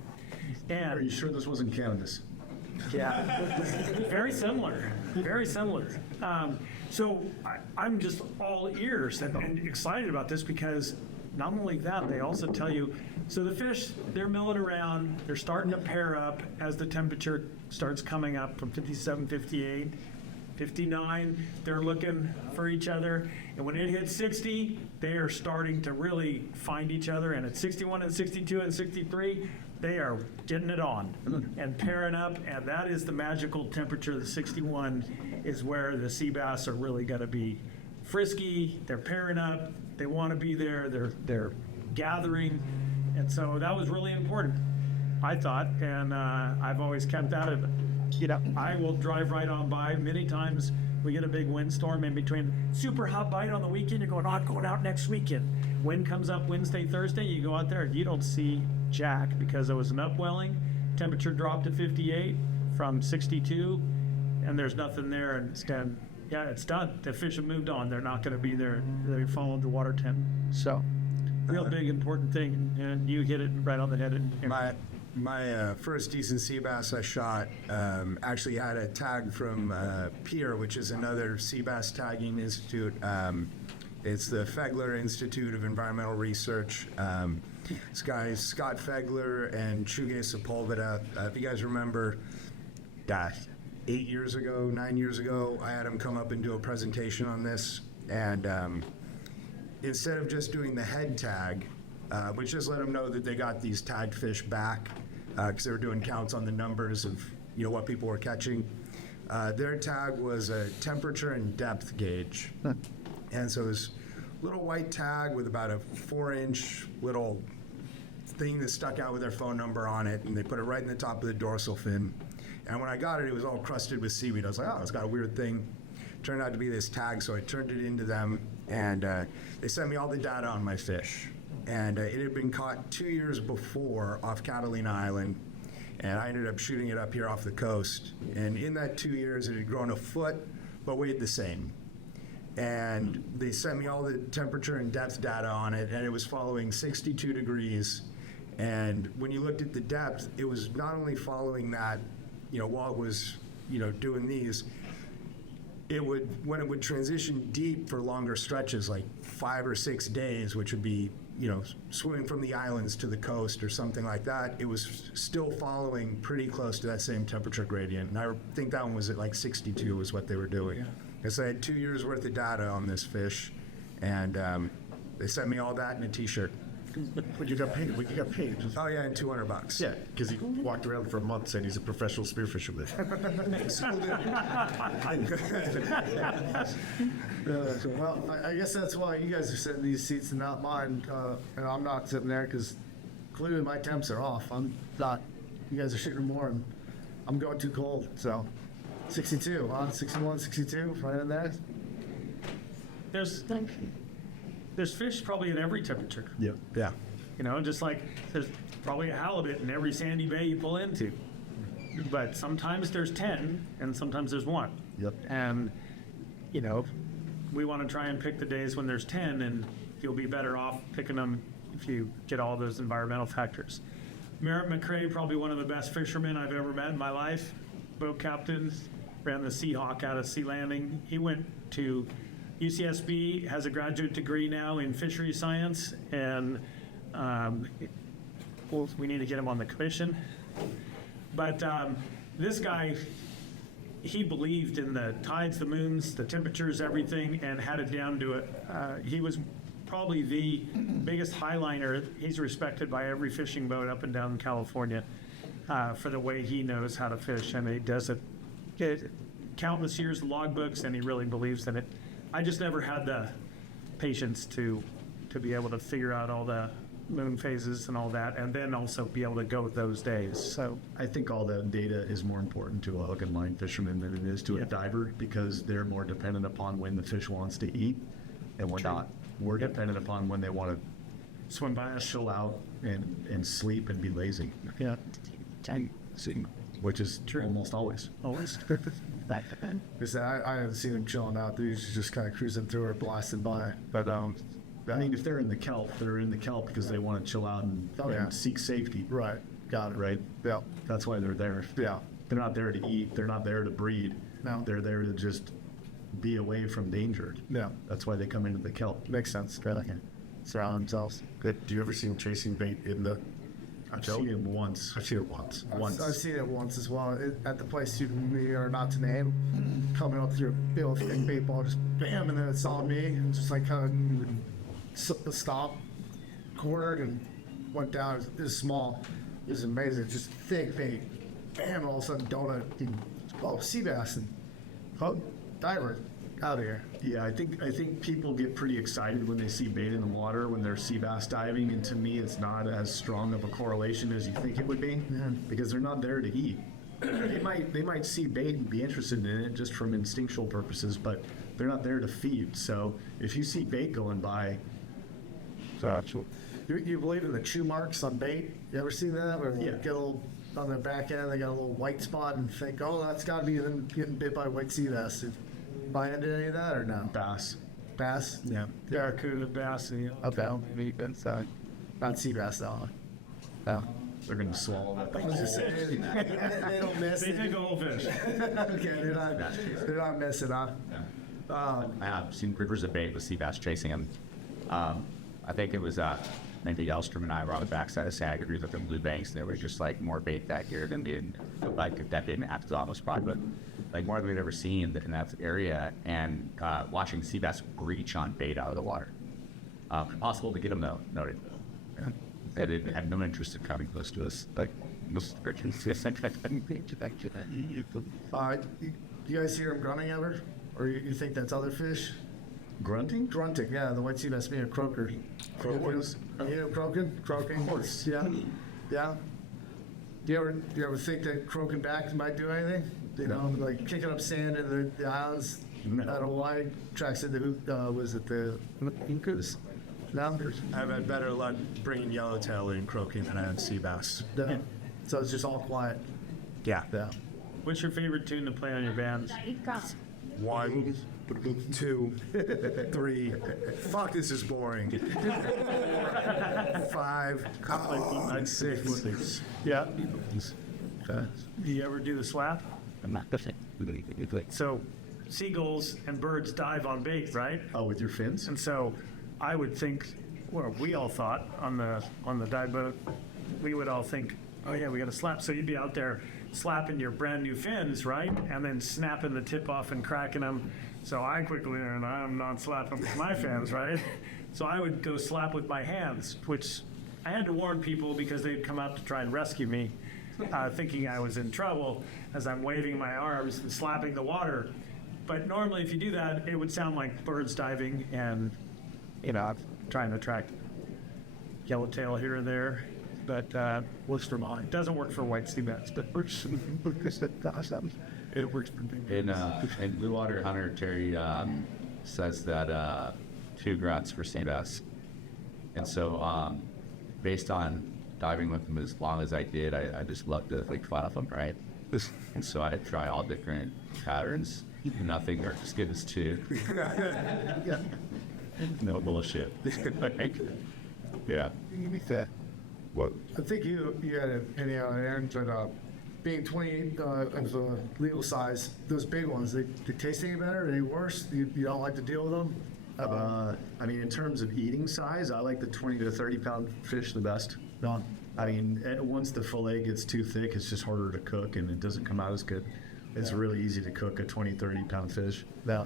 And Are you sure this wasn't Canada's? yeah, very similar, very similar. So I'm just all ears and excited about this because not only that, they also tell you, so the fish, they're milling around, they're starting to pair up as the temperature starts coming up from 57, 58, 59, they're looking for each other. And when it hits 60, they are starting to really find each other. And at 61 and 62 and 63, they are getting it on and pairing up. And that is the magical temperature. The 61 is where the sea bass are really going to be frisky. They're pairing up. They want to be there. They're gathering. And so that was really important, I thought. And I've always kept that of, I will drive right on by. Many times we get a big windstorm in between. Super hot bite on the weekend. You're going, I'm going out next weekend. Wind comes up Wednesday, Thursday. You go out there. You don't see jack because there was an upwelling. Temperature dropped to 58 from 62, and there's nothing there. And yeah, it's done. The fish have moved on. They're not going to be there. They followed the water temp. So, real big, important thing. And you hit it right on the head. My first decent sea bass I shot actually had a tag from PIER, which is another sea bass tagging institute. It's the Fegler Institute of Environmental Research. This guys, Scott Fegler and Chuge Sepulveda. If you guys remember, 9 years ago, I had him come up and do a presentation on this. And instead of just doing the head tag, which just let them know that they got these tagged fish back, because they were doing counts on the numbers of what people were catching. Their tag was a temperature and depth gauge, and so it was a little white tag with about a 4-inch little thing that stuck out with their phone number on it, and they put it right in the top of the dorsal fin. And when I got it, it was all crusted with seaweed. I was like, oh, it's got a weird thing. Turned out to be this tag, so I turned it into them, and they sent me all the data on my fish. And it had been caught 2 years before off Catalina Island, and I ended up shooting it up here off the coast. And in that 2 years, it had grown a foot, but weighed the same. And they sent me all the temperature and depth data on it, and it was following 62 degrees. And when you looked at the depth, it was not only following that, while it was, doing these, when it would transition deep for longer stretches, like 5 or 6 days, which would be, swimming from the islands to the coast or something like that, it was still following pretty close to that same temperature gradient. And I think that one was at like 62 was what they were doing. Because I had 2 years worth of data on this fish, and they sent me all that in a T-shirt. When you got paid, Oh yeah, and $200. Yeah, because he walked around for a month saying he's a professional spear fisherman. Well, I guess that's why you guys are sitting in these seats and not mine, and I'm not sitting there because clearly my temps are off. I'm not. You guys are shooting more, and I'm going too cold. So, 62 on 61, 62, right in there. There's fish probably in every temperature. Yeah. Yeah. Just like there's probably a halibut in every sandy bay you pull into. But sometimes there's 10 and sometimes there's 1. Yep. And, we want to try and pick the days when there's 10, and you'll be better off picking them if you get all those environmental factors. Merritt McCrae, probably one of the best fishermen I've ever met in my life. Boat captain, ran the Seahawk out of Sea Landing. He went to UCSB, has a graduate degree now in fisheries science, and we need to get him on the commission. But this guy, he believed in the tides, the moons, the temperatures, everything, and had it down to it. He was probably the biggest highliner. He's respected by every fishing boat up and down California for the way he knows how to fish, and he does it countless years of logbooks, and he really believes in it. I just never had the patience to be able to figure out all the moon phases and all that, and then also be able to go those days. So I think all that data is more important to a hook and line fisherman than it is to a diver, because they're more dependent upon when the fish wants to eat, and we're not. We're dependent upon when they want to swim by us. chill out and sleep and be lazy, Yeah. which is almost always. Always. Because I haven't seen them chilling out. They're usually just kind of cruising through or blasting by. But I mean, if they're in the kelp, they're in the kelp because they want to chill out and, and seek safety. right, got it. Right? Yeah, That's why they're there. yeah. They're not there to eat. They're not there to breed. No. They're there to just be away from danger. Yeah. That's why they come into the kelp. Makes sense. Surround themselves. Good. Do you ever see them chasing bait in the? I've seen it once. I've seen it once. I've seen it once as well at the place you are not to name. Coming up through a bill of bait ball, just bam, and then it saw me and just like kind of stopped, cornered, and went down. It was small. It was amazing. Just thick bait. Bam, all of a sudden donut. Oh, sea bass and diver out of here. Yeah, I think people get pretty excited when they see bait in the water when they're sea bass diving, and to me, it's not as strong of a correlation as you think it would be, because they're not there to eat. They might see bait and be interested in it just from instinctual purposes, but they're not there to feed. So if you see bait going by, You believe in the chew marks on bait? You ever seen that? Where they Yeah. get a little on their back end, they got a little white spot and think, oh, that's got to be them getting bit by white sea bass. buy into any of that or no? Bass. Bass? Yeah. Barracuda, bass, and, Okay. Not sea bass though. Oh. They're gonna swallow that. I was just saying, they don't miss they it. take a whole fish. Okay, they're not missing, huh? I have seen rivers of bait with sea bass chasing them. I think it was maybe Elstrom and I were on the backside of Santa Cruz at the Blue Banks, and there was just like more bait that year than like that didn't have to almost probably, but like more than we'd ever seen in that area. And watching sea bass breach on bait out of the water. Possible to get them though, noted. They didn't have no interest in coming close to us. Like most You guys hear them grunting ever? Or you think that's other fish? Grunting? Grunting, yeah, the white sea bass being a croaker. Croakers? You know, croaking? Croaking, yeah, yeah. Do you ever think that croaking back might do anything? You know, like kicking up sand in the islands out of Hawaii, tracks into, was it the Incas? No? I've had better luck bringing yellowtail and croaking than I have sea bass. No. So it's just all quiet. Yeah. Yeah. What's your favorite tune to play on your bands? 1, 2, 3. Fuck, this is boring. 5, 6. Yeah. Do you ever do the slap? So seagulls and birds dive on bait, right? Oh, with your fins? And so I would think, well, we all thought on the dive boat, we would all think, oh yeah, we got to slap. So you'd be out there slapping your brand new fins, right? And then snapping the tip off and cracking them. So I quickly learned I'm not slapping with my fins, right? So I would go slap with my hands, which I had to warn people because they'd come out to try and rescue me, thinking I was in trouble as I'm waving my arms and slapping the water. But normally if you do that, it would sound like birds diving and, you know, trying to attract yellowtail here and there. But works for mine. It doesn't work for white sea bass, but works. It works for me. In Blue Water Hunter, Terry says that 2 grunts for sea bass. And so based on diving with them as long as I did, I just loved to like flat off them, right? And so I try all different patterns. Nothing or as good as 2. No bullshit. Yeah. What? I think you had a penny on Aaron, but being 28 as a legal size, those big ones, they taste any better, any worse? You don't like to deal with them? I mean, in terms of eating size, I like the 20 to 30 pound fish the best. No. I mean, once the fillet gets too thick, it's just harder to cook and it doesn't come out as good. It's really easy to cook a 20, 30 pound fish. Yeah.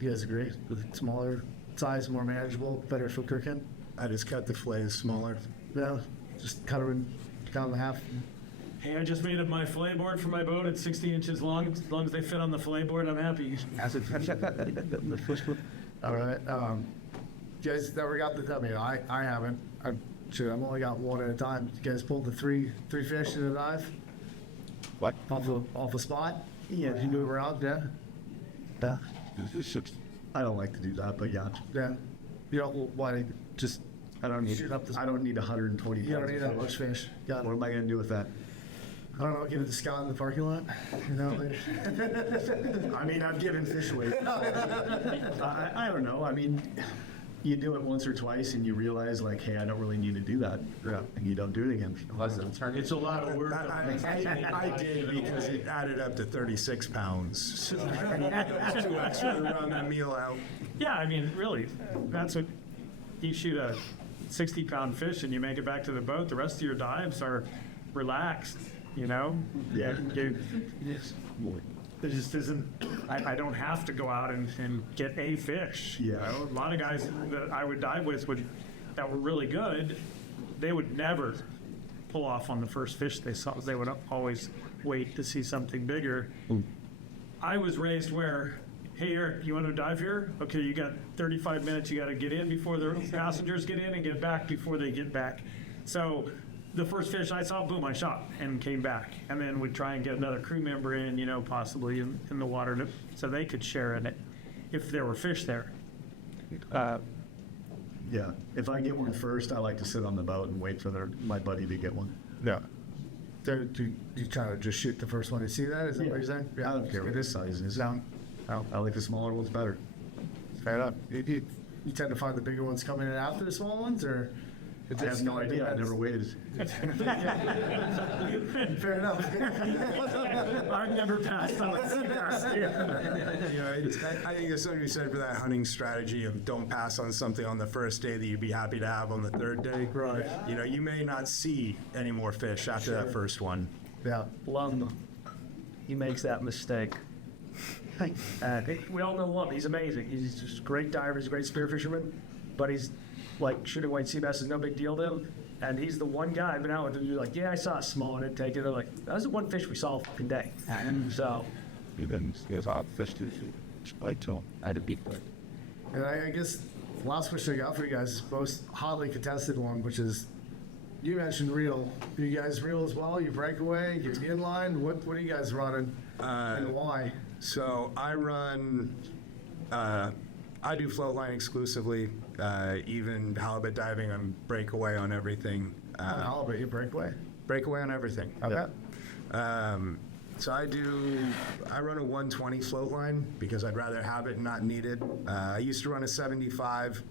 You guys agree? With smaller size, more manageable, better for cooking? I just cut the fillets smaller. Yeah, just cut them down to half. Hey, I just made up my fillet board for my boat. It's 60 inches long. As long as they fit on the fillet board, I'm happy. All right. You guys never got the, I mean, I haven't. I've only got one at a time. You guys pulled the three fish in a dive? What? Off a spot? Yeah, you move around, yeah? Yeah. I don't like to do that, but yeah. Yeah. You don't, why, just I don't need shoot up the, I don't need 120 you don't pounds need of that much fish. Got What it. am I going to do with that? I don't know, give it to Scott in the parking lot, you know? I mean, I've given fish away. I don't know. I mean, you do it once or twice and you realize, like, hey, I don't really need to do that. Yeah. And you don't do it again. It's a lot of work. I did because it added up to 36 pounds. So I had 2 extra to run that meal out. Yeah, I mean, really, that's what you shoot a 60-pound fish and you make it back to the boat. The rest of your dives are relaxed, you know? Yeah. There just isn't, I don't have to go out and get a fish. Yeah. You know, a lot of guys that I would dive with that were really good, they would never pull off on the first fish they saw. They would always wait to see something bigger. I was raised where, hey, Eric, you want to dive here? Okay, you got 35 minutes. You got to get in before the passengers get in and get back before they get back. So the first fish I saw, boom, I shot and came back. And then we'd try and get another crew member in, you know, possibly in the water so they could share in it if there were fish there. Yeah. If I get one first, I like to sit on the boat and wait for my buddy to get one. Yeah. Do you kind of just shoot the first one to see that? Is that what you're saying? I don't care what his size is. Down. I like the smaller ones better. Fair enough. You tend to find the bigger ones coming in after the small ones, or? It I have just no kinda idea. I depends? never waited. Fair enough. I've never passed on a Seabass. You know, I think there's something to be said for that hunting strategy of don't pass on something on the first day that you'd be happy to have on the third day. Right. You know, you may not see any more fish after that first one. Yeah. Lum, he makes that mistake. We all know Lum. He's amazing. He's just a great diver. He's a great spear fisherman. But he's like shooting white sea bass is no big deal to him. And he's the one guy I've been out with who's like, yeah, I saw a small one. I'd take it. They're like, that was the one fish we saw all fucking day. So You didn't get off fish to spike to him. I had to beat it. And I guess the last question I got for you guys is most hotly contested one, which is, you mentioned reel. Do you guys reel as well? You break away? You inline? What are you guys running? And why? So I run, I do float line exclusively. Even halibut diving, I'm breakaway on everything. Halibut, you break away? Breakaway on everything. Okay. So I run a 120 float line because I'd rather have it not needed. I used to run a 75.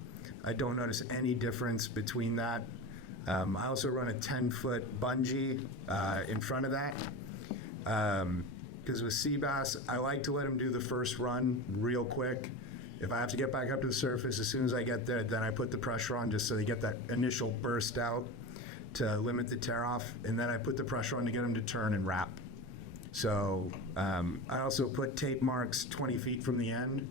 I don't notice any difference between that. I also run a 10-foot bungee in front of that. Because with sea bass, I like to let them do the first run real quick. If I have to get back up to the surface, as soon as I get there, then I put the pressure on just so they get that initial burst out to limit the tear off. And then I put the pressure on to get them to turn and wrap. So I also put tape marks 20 feet from the end.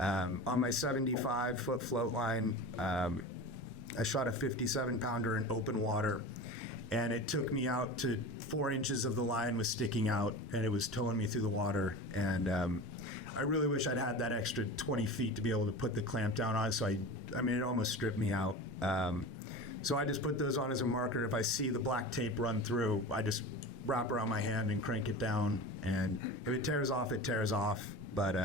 On my 75-foot float line, I shot a 57-pounder in open water, and it took me out to 4 inches of the line was sticking out, and it was towing me through the water. And I really wish I'd had that extra 20 feet to be able to put the clamp down on. So I mean, it almost stripped me out. So I just put those on as a marker. If I see the black tape run through, I just wrap around my hand and crank it down. And if it tears off, it tears off. But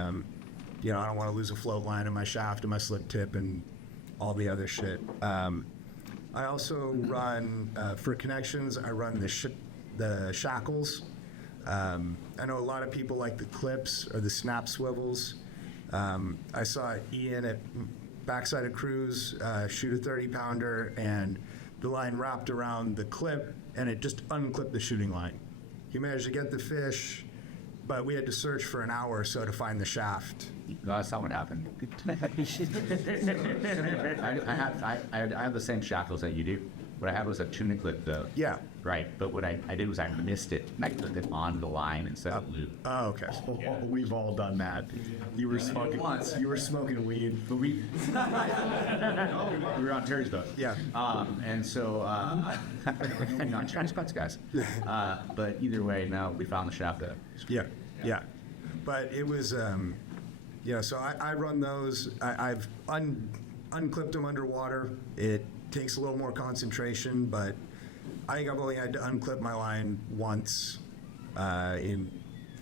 you know, I don't want to lose a float line in my shaft and my slip tip and all the other shit. I also run, for connections, I run the shackles. I know a lot of people like the clips or the snap swivels. I saw Ian at Backside of Cruise shoot a 30-pounder, and the line wrapped around the clip, and it just unclipped the shooting line. He managed to get the fish, but we had to search for an hour or so to find the shaft. No, that's not what happened. I have the same shackles that you do. What I had was a tunic clip, though. Yeah. Right, but what I did was I missed it, and I clipped it on the line instead of loop. Oh, okay. Oh, we've all done that. You were smoking. Once. You were smoking weed. But we were on Terry's boat. Yeah. And so, not Chinese spots, guys. But either way, no, we found the shaft there. Yeah, yeah. But it was, yeah, so I run those. I've unclipped them underwater. It takes a little more concentration, but I think I've only had to unclip my line once in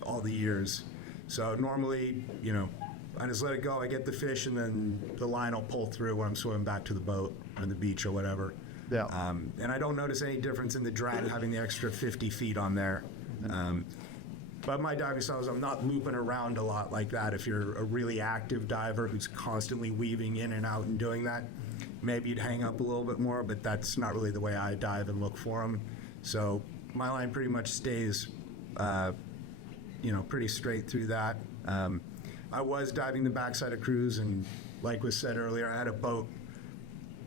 all the years. So normally, you know, I just let it go. I get the fish, and then the line will pull through when I'm swimming back to the boat or the beach or whatever. Yeah. And I don't notice any difference in the drag having the extra 50 feet on there. But my diving style is I'm not looping around a lot like that. If you're a really active diver who's constantly weaving in and out and doing that, maybe you'd hang up a little bit more, but that's not really the way I dive and look for them. So my line pretty much stays, you know, pretty straight through that. I was diving the Backside of Cruise, and like was said earlier, I had a boat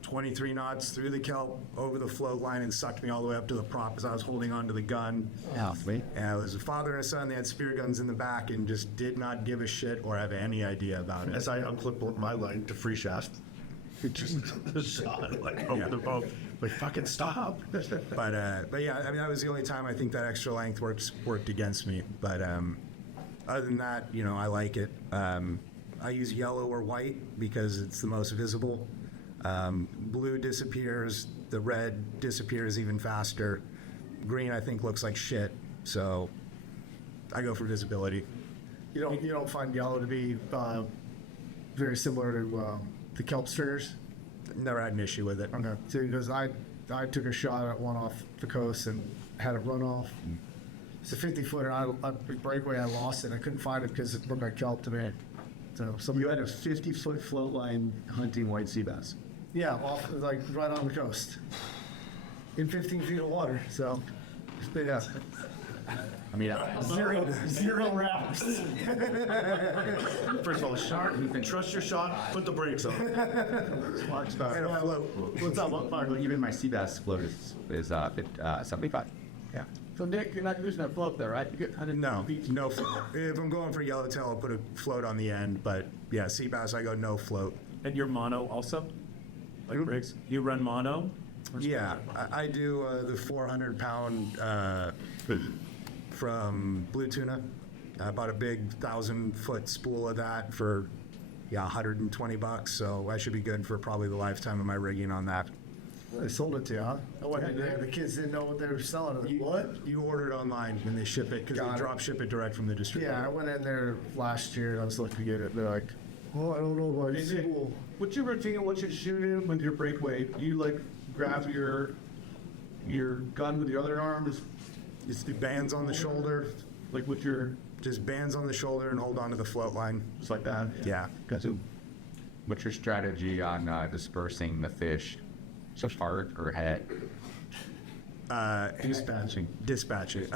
23 knots through the kelp, over the float line, and sucked me all the way up to the prop as I was holding onto the gun. Yeah, sweet. And it was a father and a son. They had spear guns in the back and just did not give a shit or have any idea about it. As I unclipped my line to free shaft, it just shot like over the boat. Like, fucking stop. But yeah, I mean, that was the only time I think that extra length worked against me. But other than that, you know, I like it. I use yellow or white because it's the most visible. Blue disappears, the red disappears even faster. Green, I think, looks like shit. So I go for visibility. You don't find yellow to be very similar to the kelp stringers? Never had an issue with it. Okay. See, because I took a shot at one off the coast and had it run off. It's a 50-footer. I breakaway. I lost it. I couldn't find it because it looked like kelp to me. So You had a 50-foot float line hunting white sea bass. yeah, off like right on the coast, in 15 feet of water. So yeah. I mean, Zero wraps. First of all, shark, you can trust your shot, put the brakes on. Smart stuff. And a float. What's up, Mark? even my sea bass float is 75. Yeah. So Nick, you're not using that float there, right? No float. If I'm going for yellowtail, I'll put a float on the end, but yeah, sea bass, I go no float. And you're mono also? Like Briggs? You run mono? Yeah, I do the 400-pound from Blue Tuna. I bought a big 1,000-foot spool of that for, $120, so I should be good for probably the lifetime of my rigging on that. They sold it to you, huh? The kids didn't know what they were selling. What? You order it online when they ship it, because Got they it. drop ship it direct from the distributor. Yeah, I went in there last year and I was looking to get it. They're like, oh, I don't know about Is it. it- What's your routine? What's your shooting with your breakaway? Do you like grab your gun with your other arm, Just the bands on the shoulder, like with your, just bands on the shoulder and hold on to the float line. just like that? Yeah. What's your strategy on dispersing the fish? So heart or head? Dispatching. Dispatch it.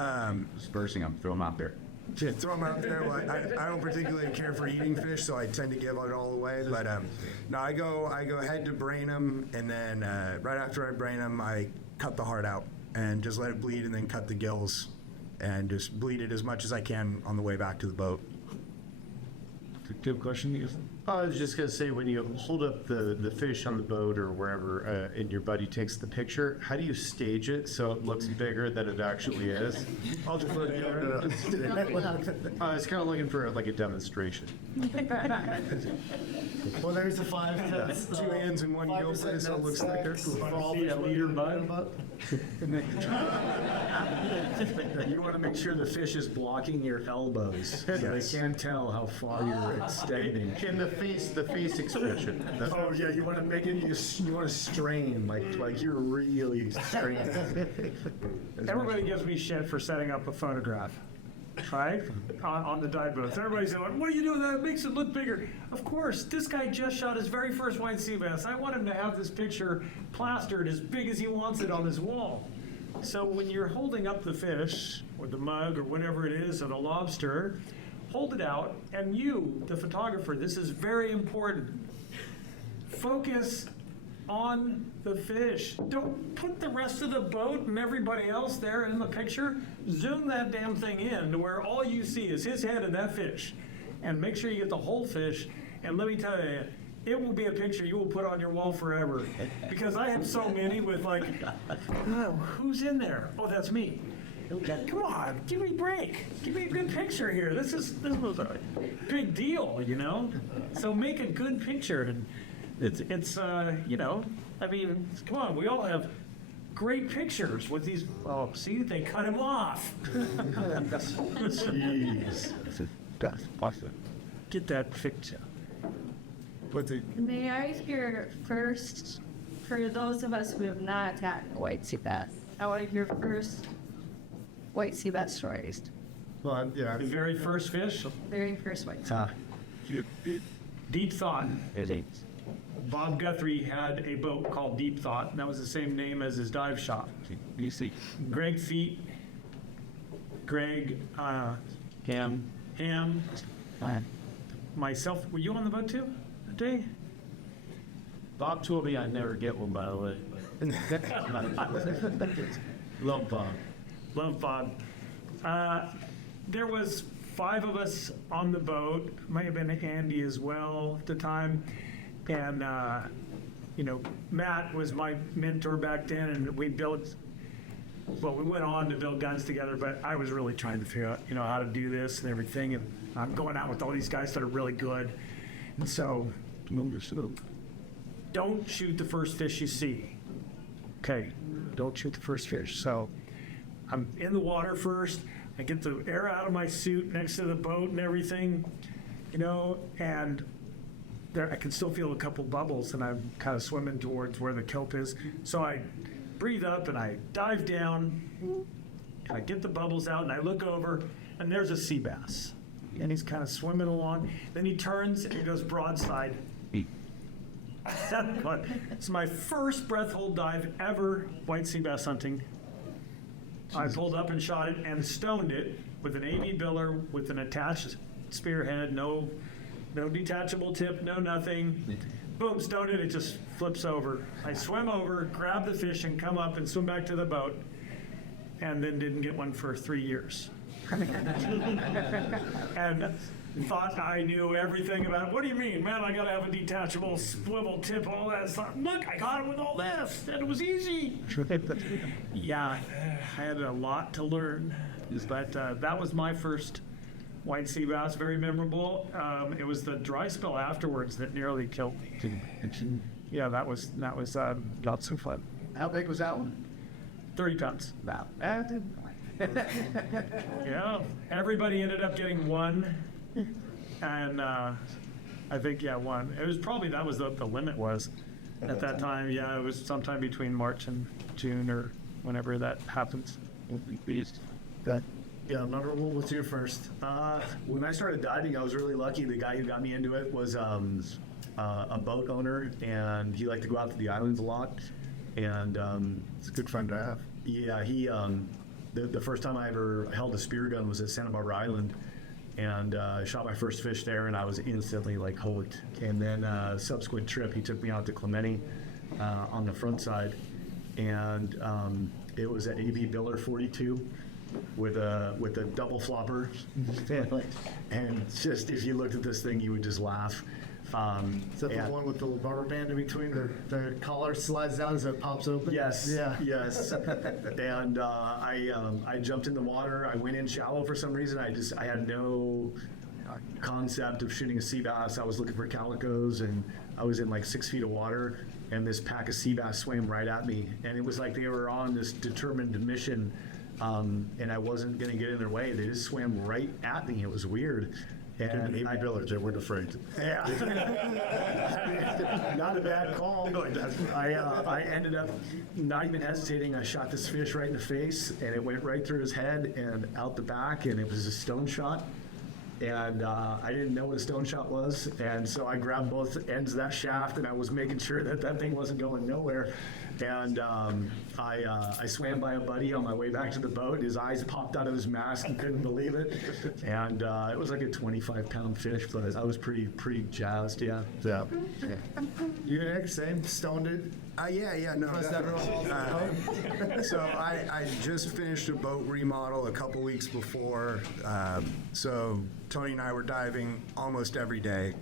Dispersing them, throw them out there. Yeah, throw them out there. Well, I don't particularly care for eating fish, so I tend to give it all away. But no, I go ahead to brain them, and then right after I brain them, I cut the heart out and just let it bleed, and then cut the gills, and just bleed it as much as I can on the way back to the boat. Do you have a question? I was just gonna say, when you hold up the fish on the boat or wherever, and your buddy takes the picture, how do you stage it so it looks bigger than it actually is? I'll just let it I was kind of looking for like a demonstration. Well, there's the 5. That's, 2 hands and 1 gill, so it looks like they're cool. For all See a fish, leader, what bud? You want to make sure the fish is blocking your elbows, so Yes. they can't tell how far you're extending. And the face expression. Oh yeah, you want to make it. You want to strain like you're really straining. Everybody gives me shit for setting up a photograph, right? On the dive boats. Everybody's like, what are you doing? That makes it look bigger. Of course, this guy just shot his very first white sea bass. I want him to have this picture plastered as big as he wants it on his wall. So when you're holding up the fish, or the mug, or whatever it is, of a lobster, hold it out, and you, the photographer, this is very important. Focus on the fish. Don't put the rest of the boat and everybody else there in the picture. Zoom that damn thing in to where all you see is his head and that fish. And make sure you get the whole fish. And let me tell you, it will be a picture you will put on your wall forever. Because I have so many with like, oh, who's in there? Oh, that's me. Come on, give me a break. Give me a good picture here. This was a big deal, you know? So make a good picture. And it's you know, I mean, come on, we all have great pictures with these. Oh, see, they cut him off. Jeez. Get that picture. May I hear first, for those of us who have not had a white sea bass, I want to hear first white sea bass stories. Well, yeah. The very first fish, Very first white sea. Deep Thought. It is. Bob Guthrie had a boat called Deep Thought, and that was the same name as his dive shop. You see. Greg Feet, Greg, Cam. Ham, myself. Were you on the boat too that day? Bob told me I'd never get one, by the way. Love Bob. Love Bob. There was 5 of us on the boat. Might have been Andy as well at the time. And, you know, Matt was my mentor back then, and we built, well, we went on to build guns together, but I was really trying to figure out, you know, how to do this and everything. And I'm going out with all these guys that are really good. And so, don't shoot the first fish you see. Okay, don't shoot the first fish. So I'm in the water first. I get the air out of my suit next to the boat and everything, you know, and there I can still feel a couple bubbles, and I'm kind of swimming towards where the kelp is. So I breathe up and I dive down, I get the bubbles out and I look over and there's a sea bass. And he's kind of swimming along. Then he turns and he goes broadside. It's my first breath hold dive ever white sea bass hunting. I pulled up and shot it and stoned it with an AV biller with an attached spearhead, no detachable tip, no nothing. Boom, stoned it, it just flips over. I swim over, grab the fish and come up and swim back to the boat, and then didn't get one for 3 years. And thought I knew everything about it. What do you mean, man? I gotta have a detachable swivel tip, all that stuff. Look, I got it with all this, and it was easy. Yeah, I had a lot to learn, but that was my first white sea bass, very memorable. It was the dry spell afterwards that nearly killed me. Yeah, that was not so fun. How big was that one? 30 pounds. Wow. Yeah, everybody ended up getting one, and I think, yeah, one. It was probably, that was what the limit was at that time. Yeah, it was sometime between March and June or whenever that happens. Yeah, memorable. What's your first? When I started diving, I was really lucky. The guy who got me into it was a boat owner, and he liked to go out to the islands a lot. And It's a good friend to have. yeah, he the first time I ever held a spear gun was at Santa Barbara Island, and I shot my first fish there, and I was instantly like hooked. And then subsequent trip, he took me out to Clemente on the front side, and it was at AV Biller 42 with a double flopper. And just if you looked at this thing, you would just laugh. Is that the one with the rubber band in between? The collar slides down as it pops open? Yes. Yeah. Yes. And I jumped in the water. I went in shallow for some reason. I had no concept of shooting a sea bass. I was looking for calicos, and I was in like 6 feet of water, and this pack of sea bass swam right at me. And it was like they were on this determined mission, and I wasn't going to get in their way. They just swam right at me. It was weird. And AV Billers, they weren't afraid. yeah. Not a bad call. I ended up not even hesitating. I shot this fish right in the face, and it went right through his head and out the back, and it was a stone shot. And I didn't know what a stone shot was, and so I grabbed both ends of that shaft, and I was making sure that that thing wasn't going nowhere. And I swam by a buddy on my way back to the boat. His eyes popped out of his mask. He couldn't believe it. And it was like a 25-pound fish, but I was pretty jazzed, yeah. Yeah. You Nick, same, stoned it? Yeah, no. definitely. So I just finished a boat remodel a couple weeks before. So Tony and I were diving almost every day.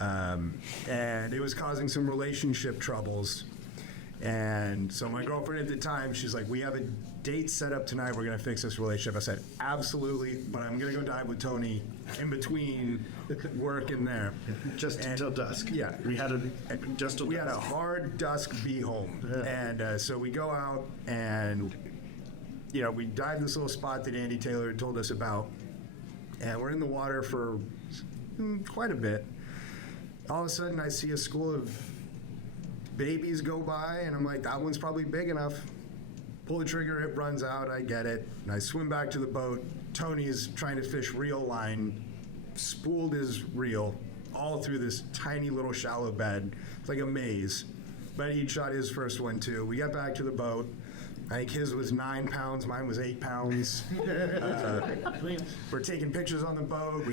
And it was causing some relationship troubles. And so my girlfriend at the time, she's like, we have a date set up tonight. We're going to fix this relationship. I said, absolutely, but I'm going to go dive with Tony in between work and there. Just until dusk. Yeah. We had We had a hard dusk be home. And so we go out and, we dive this little spot that Andy Taylor told us about. And we're in the water for quite a bit. All of a sudden, I see a school of babies go by, and I'm like, that one's probably big enough. Pull the trigger, it runs out, I get it. And I swim back to the boat. Tony's trying to fish reel line, spooled his reel all through this tiny little shallow bed. It's like a maze. But he'd shot his first one too. We got back to the boat. I think his was 9 pounds, mine was 8 pounds. We're taking pictures on the boat.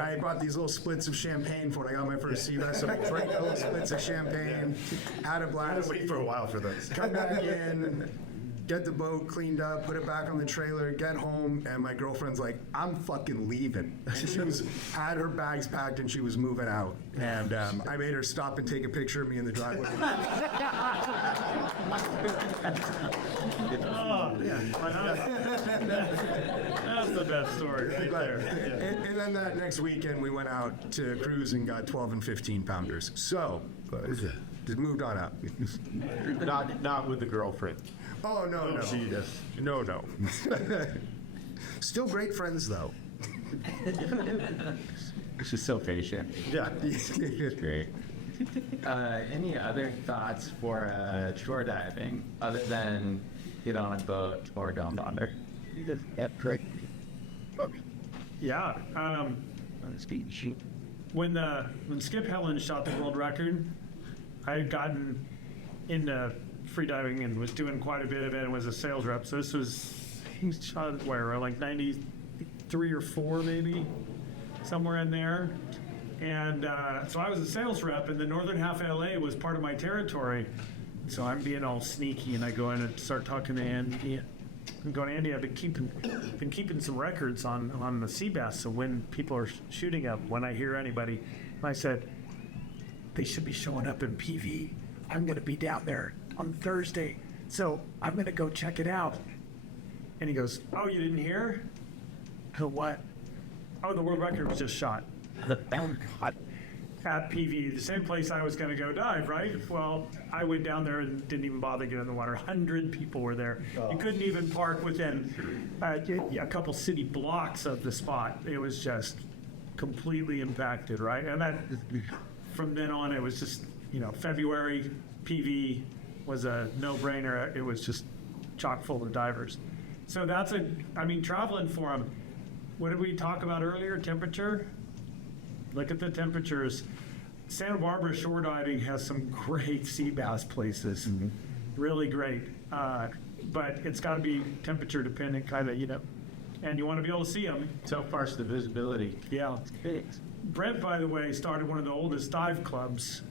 I brought these little splits of champagne for when I got my first sea bass. So I drank little splits of champagne, had a blast. wait for a while for this. Come back in, get the boat cleaned up, put it back on the trailer, get home, and my girlfriend's like, I'm fucking leaving. She had her bags packed and she was moving out. And I made her stop and take a picture of me in the driveway. That's the best story right there. And then that next weekend, we went out to cruise and got 12 and 15 pounders. So, just moved on up. Not with the girlfriend. Oh, no. No. Still great friends, though. She's so patient. Yeah. Great. Any other thoughts for shore diving other than get on a boat or down under. Yeah. When Skip Helen shot the world record, I had gotten into freediving and was doing quite a bit of it and was a sales rep. So he shot it where, like 93 or 4 maybe, somewhere in there. And so I was a sales rep, and the northern half of LA was part of my territory. So I'm being all sneaky, and I go in and start talking to Andy. I'm going, Andy, I've been keeping some records on the sea bass. So when people are shooting up, when I hear anybody, and I said, they should be showing up in PV. I'm going to be down there on Thursday, so I'm going to go check it out. And he goes, oh, you didn't hear? Oh, what? Oh, the world record was just shot. At PV, the same place I was going to go dive, right? Well, I went down there and didn't even bother getting in the water. 100 people were there. You couldn't even park within a couple city blocks of the spot. It was just completely impacted, right? And that, from then on, it was just, February, PV was a no-brainer. It was just chock full of divers. So that's traveling for them. What did we talk about earlier? Temperature? Look at the temperatures. Santa Barbara shore diving has some great sea bass places. Really great. But it's got to be temperature dependent, kind of, and you want to be able to see them. So far as the visibility. Yeah. Brent, by the way, started one of the oldest dive clubs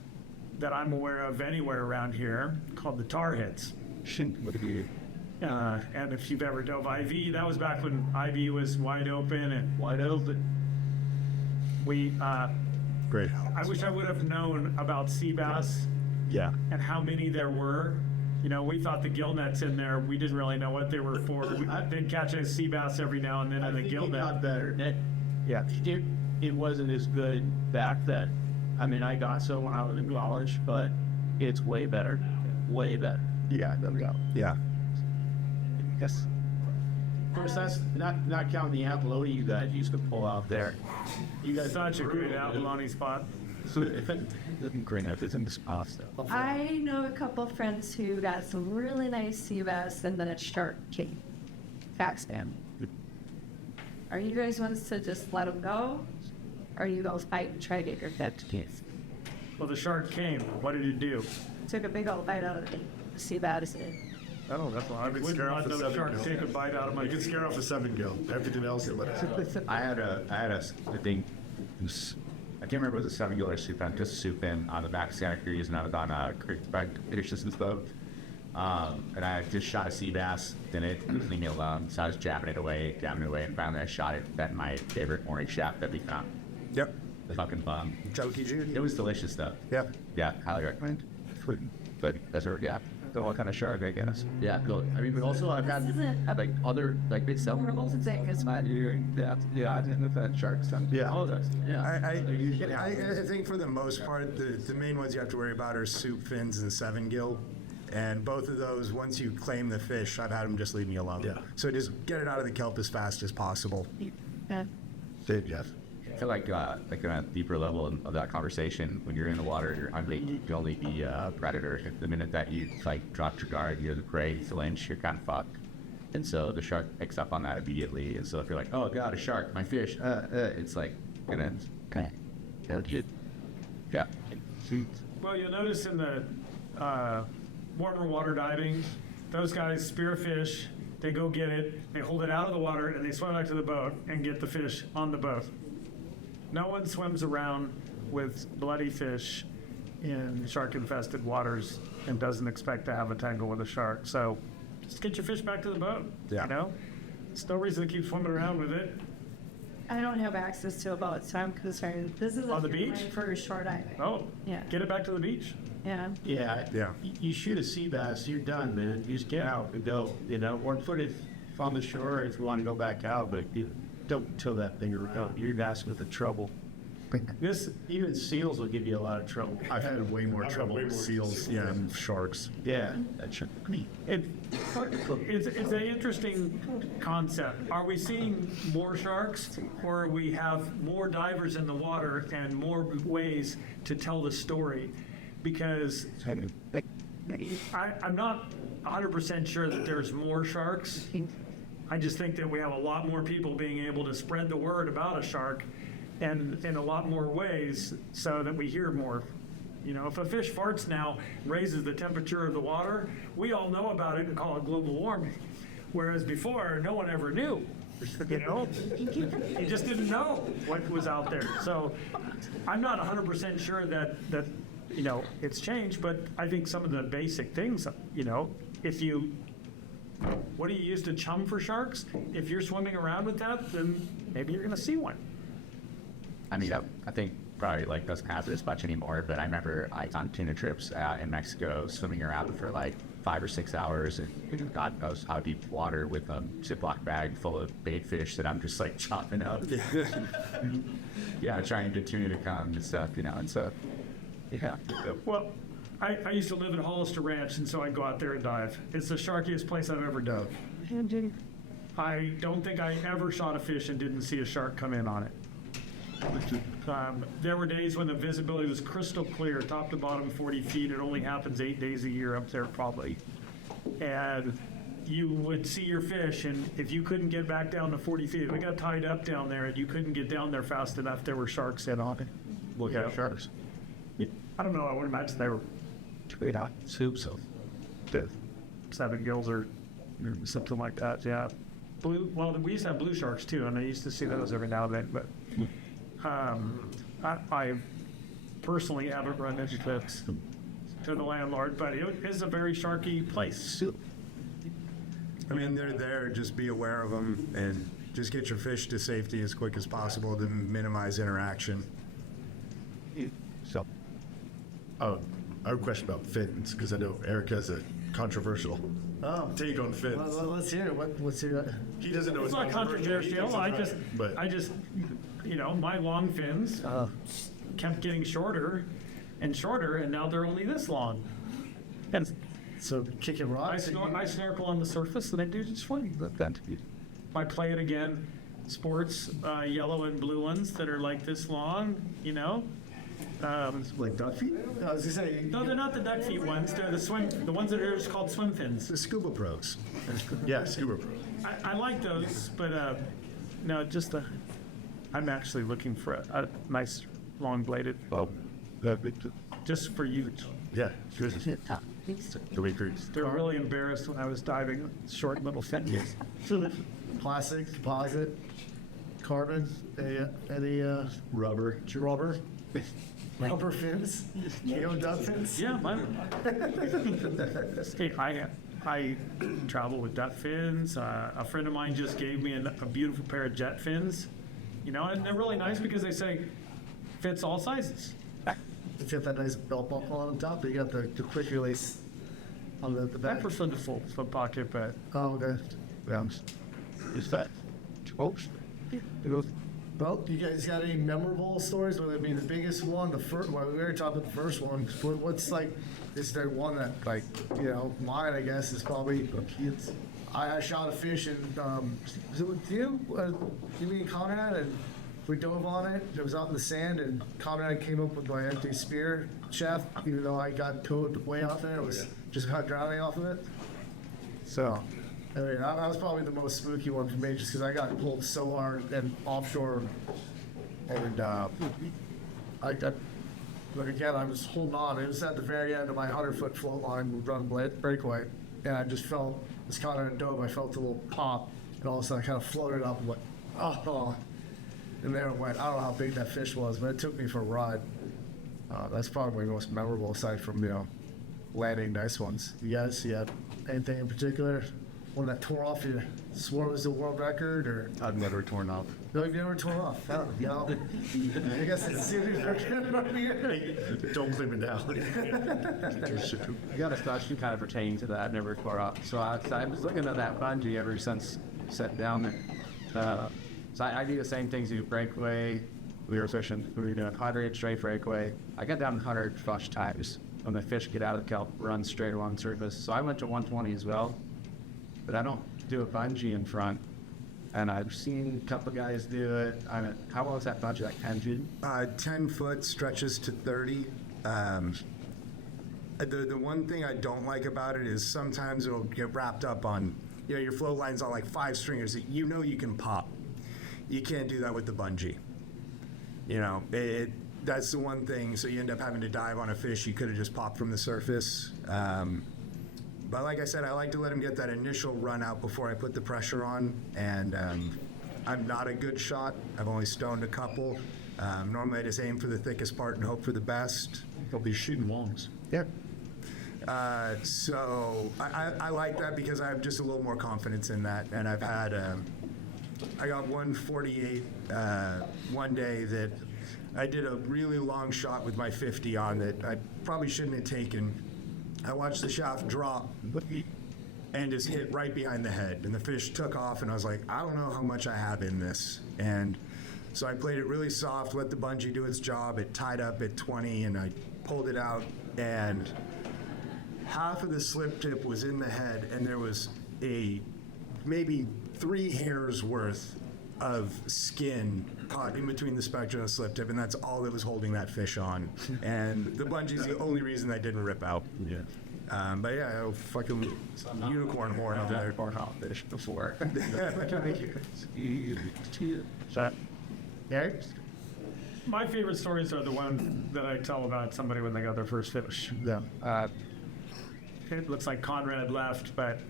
that I'm aware of anywhere around here, called the Tar Heads. And if you've ever dove IV, that was back when IV was wide open. Great. I wish I would have known about sea bass Yeah. and how many there were. We thought the gill nets in there, we didn't really know what they were for. I've been catching a sea bass every now and then in the gill net. better. Yeah. It wasn't as good back then. I mean, I got some when I was in college, but it's way better. Way better. Yeah. Yeah. Yes. Of course, that's not counting the Apollonia you guys used to pull out there. You guys Such a great abalone spot. I know a couple friends who got some really nice sea bass and then a shark came. Fax them. Are you guys ones to just let them go? Or you go fight and try to get your fed to kiss? Well, the shark came. What did it do? Took a big old bite out of the sea bass. Oh, that's why I could wouldn't scare off let the the shark seven take a bite out of my. You can scare off a 7-gill. Everything else, it lets out. I had a thing. I can't remember if it was a 7-gill or soup pen, just a soup pen on the back of Santa Cruz, and I was on a creek back British Systems boat. And I just shot a sea bass, then it wouldn't leave me alone. So I was jabbing it away, and finally I shot it at my favorite orange shaft that we found. Yep. The fucking bomb. Chunky Judy. It was delicious stuff. Yeah. Yeah, highly recommend. But that's what, yeah. So what kind of shark, I guess? Yeah, cool. I mean, but also I've got like other like big stuff. Thing is fine. Yeah, and the sharks. Yeah. All of those. Yeah. I think for the most part, the main ones you have to worry about are soup fins and 7-gill. And both of those, once you claim the fish, I've had them just leave me alone. Yeah. So just get it out of the kelp as fast as possible. Yeah. Dave, Jeff. I feel like on a deeper level of that conversation, when you're in the water, you're only the predator. The minute that you drop your guard, you're the prey, flinch, you're kind of fucked. And so the shark picks up on that immediately. And so if you're like, oh god, a shark, my fish, it's like gonna yeah. Well, you'll notice in the warmer water diving, those guys spear fish, they go get it, they hold it out of the water, and they swim back to the boat and get the fish on the boat. No one swims around with bloody fish in shark-infested waters and doesn't expect to have a tangle with a shark. So just get your fish back to the boat. Yeah. There's no reason to keep swimming around with it. I don't have access to a boat, so I'm concerned. This is On the beach? for shore diving. Oh, Yeah. get it back to the beach. Yeah. Yeah. Yeah. You shoot a sea bass, you're done, man. You just get out and go, or put it on the shore if you want to go back out, but you don't tow that thing around. You're asking for trouble. Even seals will give you a lot of trouble. I've had way more trouble with seals than sharks. Yeah. That's It's an interesting concept. Are we seeing more sharks, or we have more divers in the water and more ways to tell the story? Because I'm not 100% sure that there's more sharks. I just think that we have a lot more people being able to spread the word about a shark and in a lot more ways so that we hear more. You know, if a fish farts now, raises the temperature of the water, we all know about it and call it global warming. Whereas before, no one ever knew. You know, you just didn't know what was out there. So I'm not 100% sure that you know, it's changed, but I think some of the basic things, you know, what do you use to chum for sharks? If you're swimming around with that, then maybe you're going to see one. I mean, I think probably like doesn't happen as much anymore, but I remember I on tuna trips in Mexico swimming around for like 5 or 6 hours and God knows how deep water with a Ziploc bag full of bait fish that I'm just like chopping up. Yeah, trying to get tuna to come and stuff, you know, and so, yeah. Well, I used to live at Hollister Ranch, and so I'd go out there and dive. It's the sharkiest place I've ever dove. I don't think I ever shot a fish and didn't see a shark come in on it. There were days when the visibility was crystal clear, top to bottom 40 feet. It only happens 8 days a year up there probably. And you would see your fish, and if you couldn't get back down to 40 feet, we got tied up down there and you couldn't get down there fast enough, there were sharks in on it. What kind of sharks? I don't know, I would imagine they were Soup, so. 7 gills or something like that, yeah. Well, we used to have blue sharks too, and I used to see those every now and then, but I personally haven't run into trips to the landlord, but it is a very sharky place. I mean, they're there, just be aware of them and just get your fish to safety as quick as possible to minimize interaction. So. Oh, I have a question about fins, because I know Eric has a controversial take on fins. Well, let's hear it. What's your? He doesn't know It's not controversial, I just, you know, my long fins kept getting shorter and shorter, and now they're only this long. And So kicking rocks. I snorkel on the surface, and I do just fine. I play it again, sports, yellow and blue ones that are like this long, you know. Like duck feet? I was gonna say. No, they're not the duck feet ones. They're the ones that are just called swim fins. The scuba pros. Yeah, scuba pros. I like those, but no, just I'm actually looking for a nice long bladed. Oh. Just for you. Yeah. They're really embarrassed when I was diving short little fins. Plastic, composite, carbon, any Rubber. rubber, rubber fins, duck fins. Yeah, I travel with duck fins. A friend of mine just gave me a beautiful pair of jet fins. You know, and they're really nice because they say fits all sizes. It's got that nice belt buckle on the top, but you got the quick release on the I back. prefer the full pocket, but Oh, okay. Yeah. Is that? Oh. Well, you guys got any memorable stories? Whether it be the biggest one, the first one, we already talked about the first one. What's like, is there one that, like, you know, mine, I guess, is probably, I shot a fish and, was it with you? You mean Conrad? And we dove on it. It was out in the sand, and Conrad came up with my empty spear shaft, even though I got towed way out there. It was just kind of drowning off of it. So, I mean, that was probably the most spooky one for me, just because I got pulled so hard and offshore, and like again, I was holding on. It was at the very end of my 100-foot float line run breakaway, and I just felt this kind of dove. I felt a little pop, and all of a sudden I kind of floated up and went, oh, and there it went. I don't know how big that fish was, but it took me for a ride. That's probably my most memorable, aside from, you know, landing nice ones. You guys, you have anything in particular? One that tore off, you swore was the world record, or? I've never torn off. No, you've never tore off. You know, I guess it's serious record. Don't live it down. I got a question kind of pertaining to that, never tore off. So I was looking at that bungee ever since sat down there. So I do the same things you do, breakaway. We were fishing, we were doing 100 straight breakaway. I got down 100 flush times when the fish get out of the kelp, run straight along the surface. So I went to 120 as well, but I don't do a bungee in front. And I've seen a couple guys do it. I mean, how long is that bungee, like 10 feet? 10 foot stretches to 30. The one thing I don't like about it is sometimes it'll get wrapped up on, your float line's on like 5 stringers that you can pop. You can't do that with the bungee. That's the one thing, so you end up having to dive on a fish you could have just popped from the surface. But like I said, I like to let him get that initial run out before I put the pressure on, and I'm not a good shot. I've only stoned a couple. Normally I just aim for the thickest part and hope for the best. They'll be shooting longs. Yeah. So I like that because I have just a little more confidence in that. And I've had, I got 148 one day that I did a really long shot with my 50 on that I probably shouldn't have taken. I watched the shaft drop and just hit right behind the head. And the fish took off and I was like, I don't know how much I have in this. And so I played it really soft, let the bungee do its job. It tied up at 20 and I pulled it out and half of the slip tip was in the head and there was maybe 3 hairs worth of skin caught in between the spectrum and the slip tip, and that's all that was holding that fish on. And the bungee's the only reason I didn't rip out. Yeah. But yeah, a fucking unicorn horn on there. Fish before. Yeah? My favorite stories are the ones that I tell about somebody when they got their first fish. Yeah. It looks like Conrad left, but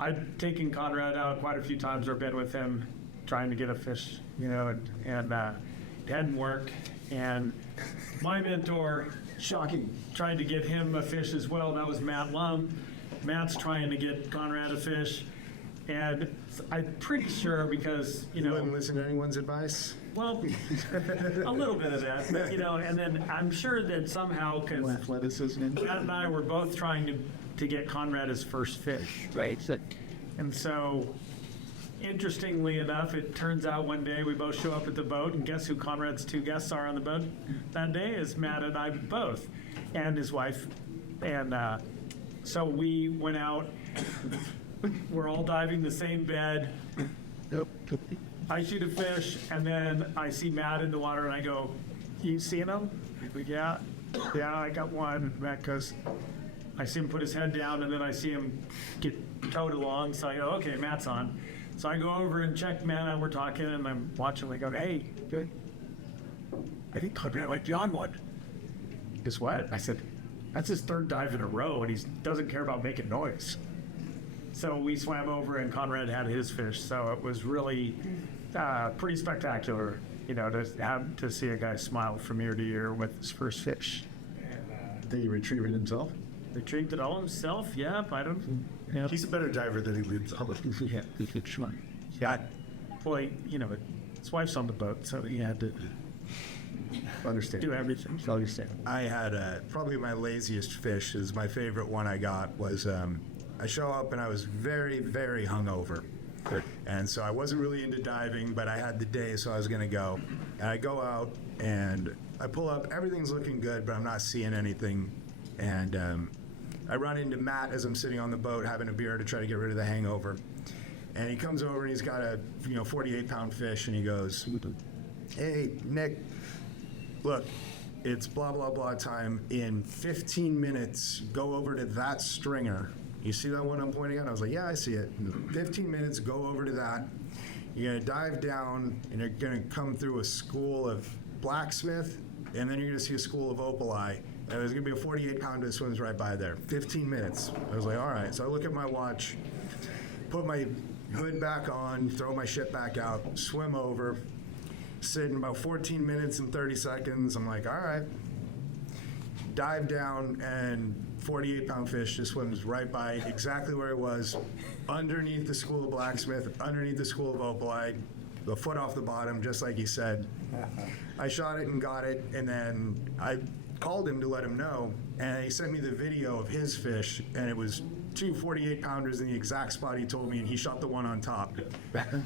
I've taken Conrad out quite a few times or been with him trying to get a fish, and it hadn't worked. And my mentor, shocking, tried to get him a fish as well. That was Matt Lum. Matt's trying to get Conrad a fish. And I'm pretty sure because, You wouldn't listen to anyone's advice? well, a little bit of that, but, and then I'm sure that somehow, because Athleticism. Matt and I were both trying to get Conrad his first fish. Right. And so, interestingly enough, it turns out one day we both show up at the boat, and guess who Conrad's 2 guests are on the boat that day is Matt and I both, and his wife. And so we went out. We're all diving the same bed. I shoot a fish, and then I see Matt in the water, and I go, "You seeing him?" He's like, "Yeah, I got one." Matt goes, I see him put his head down, and then I see him get towed along. So I go, "Okay, Matt's on." So I go over and check Matt, and we're talking, and I'm watching. I go, "Hey, good. I think Conrad might be on one." Guess what? I said, "That's his 3rd dive in a row, and he doesn't care about making noise." So we swam over, and Conrad had his fish. So it was really pretty spectacular, to see a guy smile from ear to ear with his first fish. Did he retrieve it himself? Retrieved it all himself. Yeah, I don't. Yeah. He's a better diver than he leads all of them. Yeah. Boy, his wife's on the boat, so he had to Understand. do everything. So understand. I had probably my laziest fish is my favorite one I got was I show up and I was very, very hungover. And so I wasn't really into diving, but I had the day, so I was going to go. And I go out and I pull up. Everything's looking good, but I'm not seeing anything. And I run into Matt as I'm sitting on the boat having a beer to try to get rid of the hangover. And he comes over and he's got a 48-pound fish, and he goes, "Hey, Nick, look, it's blah, blah, blah time. In 15 minutes, go over to that stringer. You see that one I'm pointing at?" I was like, "Yeah, I see it. In 15 minutes, go over to that. You're going to dive down, and you're going to come through a school of blacksmith, and then you're going to see a school of opali. And there's going to be a 48-pounder that swims right by there. 15 minutes. I was like, all right. So I look at my watch, put my hood back on, throw my shit back out, swim over, sit in about 14 minutes and 30 seconds. I'm like, all right. Dive down, and 48-pound fish just swims right by exactly where it was, underneath the school of blacksmith, underneath the school of opali, a foot off the bottom, just like he said. I shot it and got it, and then I called him to let him know, and he sent me the video of his fish, and it was 2 48-pounders in the exact spot he told me, and he shot the one on top.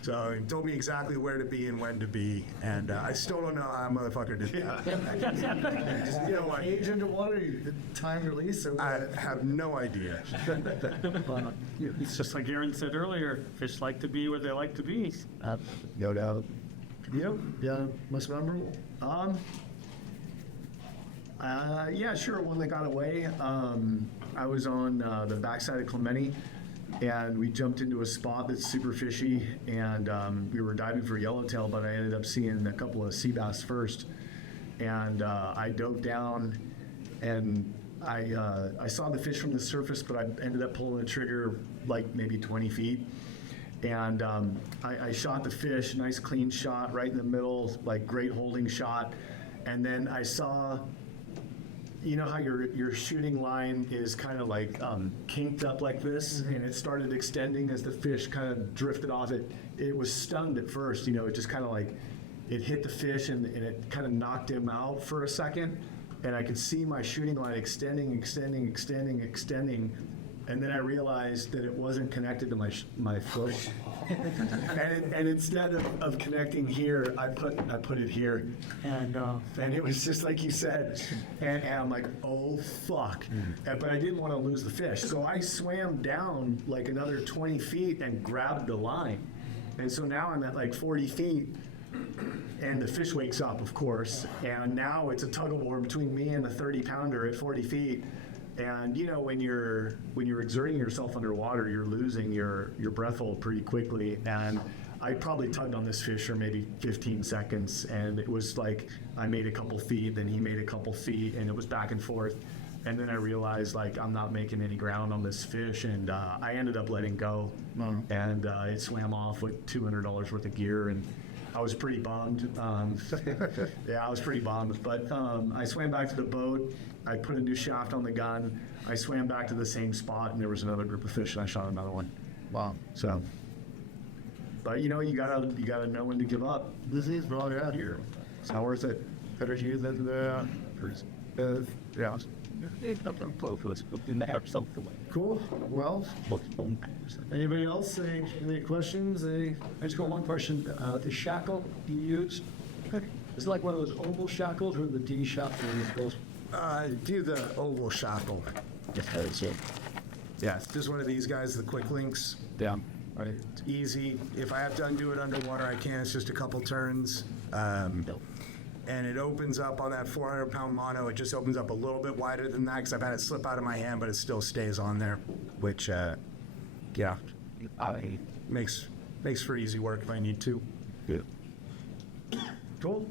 So he told me exactly where to be and when to be, and I still don't know how that motherfucker did that. Just, age into water, time release. So I have no idea. It's just like Aaron said earlier, fish like to be where they like to be. No doubt. Yep. Yeah, most memorable. Yeah, sure. One that got away. I was on the backside of Clemente, and we jumped into a spot that's super fishy, and we were diving for yellowtail, but I ended up seeing a couple of sea bass first, and I dove down, and I saw the fish from the surface, but I ended up pulling the trigger like maybe 20 feet. And I shot the fish, nice clean shot right in the middle, like great holding shot. And then I saw, you know how your shooting line is kind of like kinked up like this, and it started extending as the fish kind of drifted off it. It was stunned at first, you know, it just kind of like, it hit the fish and it kind of knocked him out for a second. And I could see my shooting line extending. And then I realized that it wasn't connected to my foot. and instead of connecting here, I put it here. And it was just like you said. And I'm like, oh, fuck. But I didn't want to lose the fish. So I swam down like another 20 feet and grabbed the line. And so now I'm at like 40 feet. And the fish wakes up, of course. And now it's a tug of war between me and the 30-pounder at 40 feet. And you know, when you're exerting yourself underwater, you're losing your breath hold pretty quickly. And I probably tugged on this fish for maybe 15 seconds, and it was like I made a couple feet, then he made a couple feet, and it was back and forth. And then I realized like I'm not making any ground on this fish, and I ended up letting go. And it swam off with $200 worth of gear, and I was pretty bummed. Yeah, I was pretty bummed. But I swam back to the boat. I put a new shaft on the gun. I swam back to the same spot, and there was another group of fish, and I shot another one. Wow. So, but you know, you gotta know when to give up. This is brought out here. It's not worth it. Better use than the. Yeah. Cool. Well, anybody else? Any questions? I just got one question. The shackle you use, is it like one of those oval shackles or the D shackle? Do the oval shackle. Yeah, it's just one of these guys, the quick links. Yeah. Right. It's easy. If I have to undo it underwater, I can. It's just a couple turns. And it opens up on that 400-pound mono. It just opens up a little bit wider than that because I've had it slip out of my hand, but it still stays on there, which, yeah, makes for easy work if I need to. Good. Cool.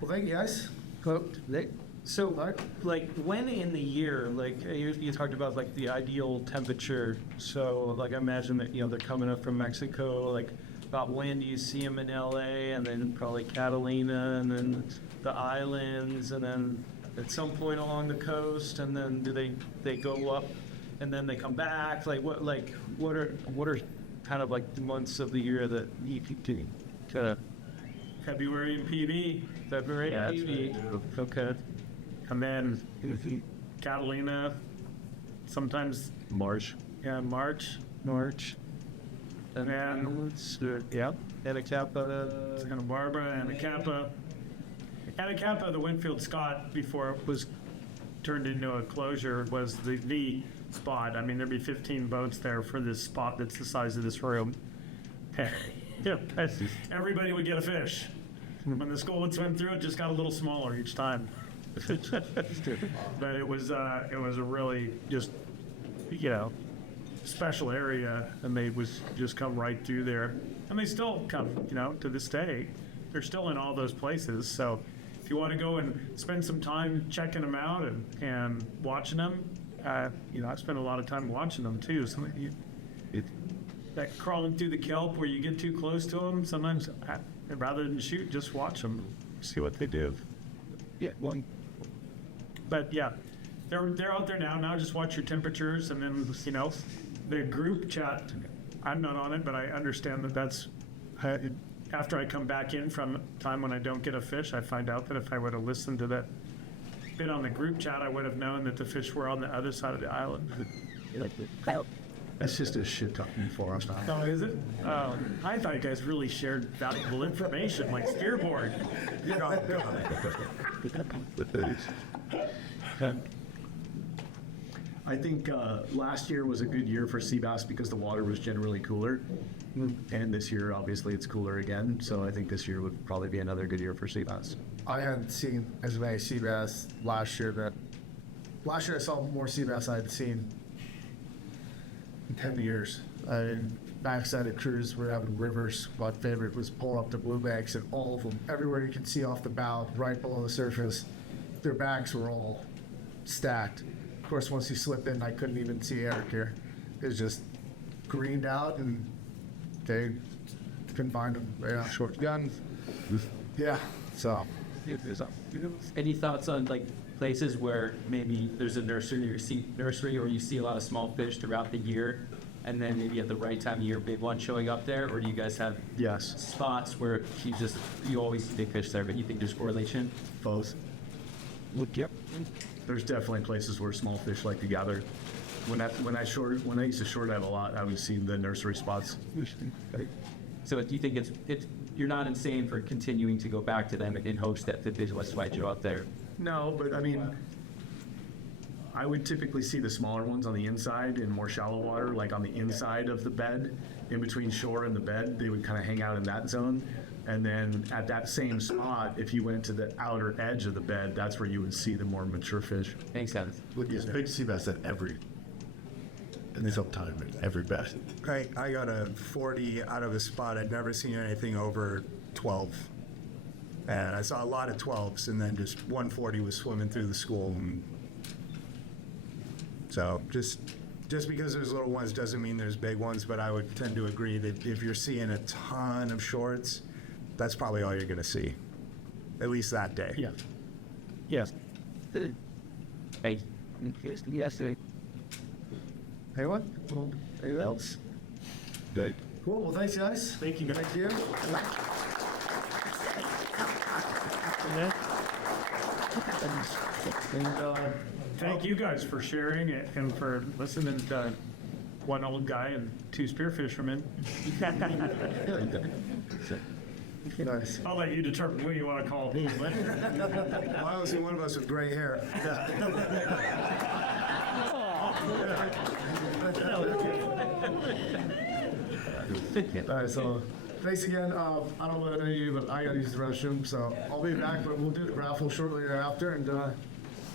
Well, thank you, guys. So, like, when in the year, like, you talked about, like, the ideal temperature. So, like, I imagine that, you know, they're coming up from Mexico. Like, about when do you see them in LA? And then probably Catalina, and then the islands, and then at some point along the coast. And then do they go up and then they come back? Like, what are kind of like the months of the year that you can kind of. February in PB. February in PB. Okay. And then Catalina, sometimes March. yeah, March. And then Yeah. Anacapa, Santa Barbara, Anacapa. Anacapa, the Winfield Scott, before it was turned into a closure, was the V spot. I mean, there'd be 15 boats there for this spot that's the size of this room. Yeah, everybody would get a fish. When the school would swim through, it just got a little smaller each time. But it was a really just, you know, special area, and they was just come right through there, and they still come, you know, to this day. They're still in all those places. So if you want to go and spend some time checking them out and watching them, you know, I spend a lot of time watching them too. So that crawling through the kelp where you get too close to them, sometimes rather than shoot, just watch them, see what they do. Yeah. One. But yeah, they're out there now. Now just watch your temperatures, and then, you know, the group chat. I'm not on it, but I understand that that's after I come back in from time when I don't get a fish. I find out that if I would have listened to that bit on the group chat, I would have known that the fish were on the other side of the island. That's just a shit talking for us. Oh, is it? Oh, I thought you guys really shared valuable information, like steerboard. You know. I think last year was a good year for sea bass because the water was generally cooler. And this year, obviously, it's cooler again. So I think this year would probably be another good year for sea bass. I hadn't seen as many sea bass last year, but last year I saw more sea bass I had seen in 10 years. Backside of cruise, we're having rivers. My favorite was pulling up the blue banks, and all of them, everywhere you can see off the bow, right below the surface, their banks were all stacked. Of course, once you slip in, I couldn't even see Eric here. It was just greened out, and they couldn't find him. Yeah, short gun. Yeah, so. Any thoughts on like places where maybe there's a nursery or you see a lot of small fish throughout the year, and then maybe at the right time of year, big one showing up there? Or do you guys have Yes, spots where you always see big fish there, but you think there's correlation? both. Yep. There's definitely places where small fish like to gather. When I used to short dive a lot, I would see the nursery spots. So do you think you're not insane for continuing to go back to them in hopes that the fish will swipe you out there? No, but I mean, I would typically see the smaller ones on the inside in more shallow water, like on the inside of the bed, in between shore and the bed. They would kind of hang out in that zone. And then at that same spot, if you went to the outer edge of the bed, that's where you would see the more mature fish. Makes sense. There's big sea bass at every time, at every bed. I got a 40 out of a spot. I'd never seen anything over 12. And I saw a lot of 12s, and then just 140 was swimming through the school. And so just because there's little ones doesn't mean there's big ones, but I would tend to agree that if you're seeing a ton of shorts, that's probably all you're going to see, at least that day. Yeah. Yes. Hey, yesterday. Anyone? Anyone else? Good. Cool, well, thanks, guys. Thank you, guys. Thank you. And thank you guys for sharing it and for listening to one old guy and two spearfishermen. Nice. I'll let you determine who you want to call who, but Well, I was one of us with gray hair. All right, so thanks again. I don't know about any of you, but I got to use the restroom, so I'll be back, but we'll do the raffle shortly thereafter. And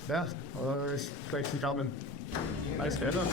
yeah, otherwise, thanks for coming. nice head up.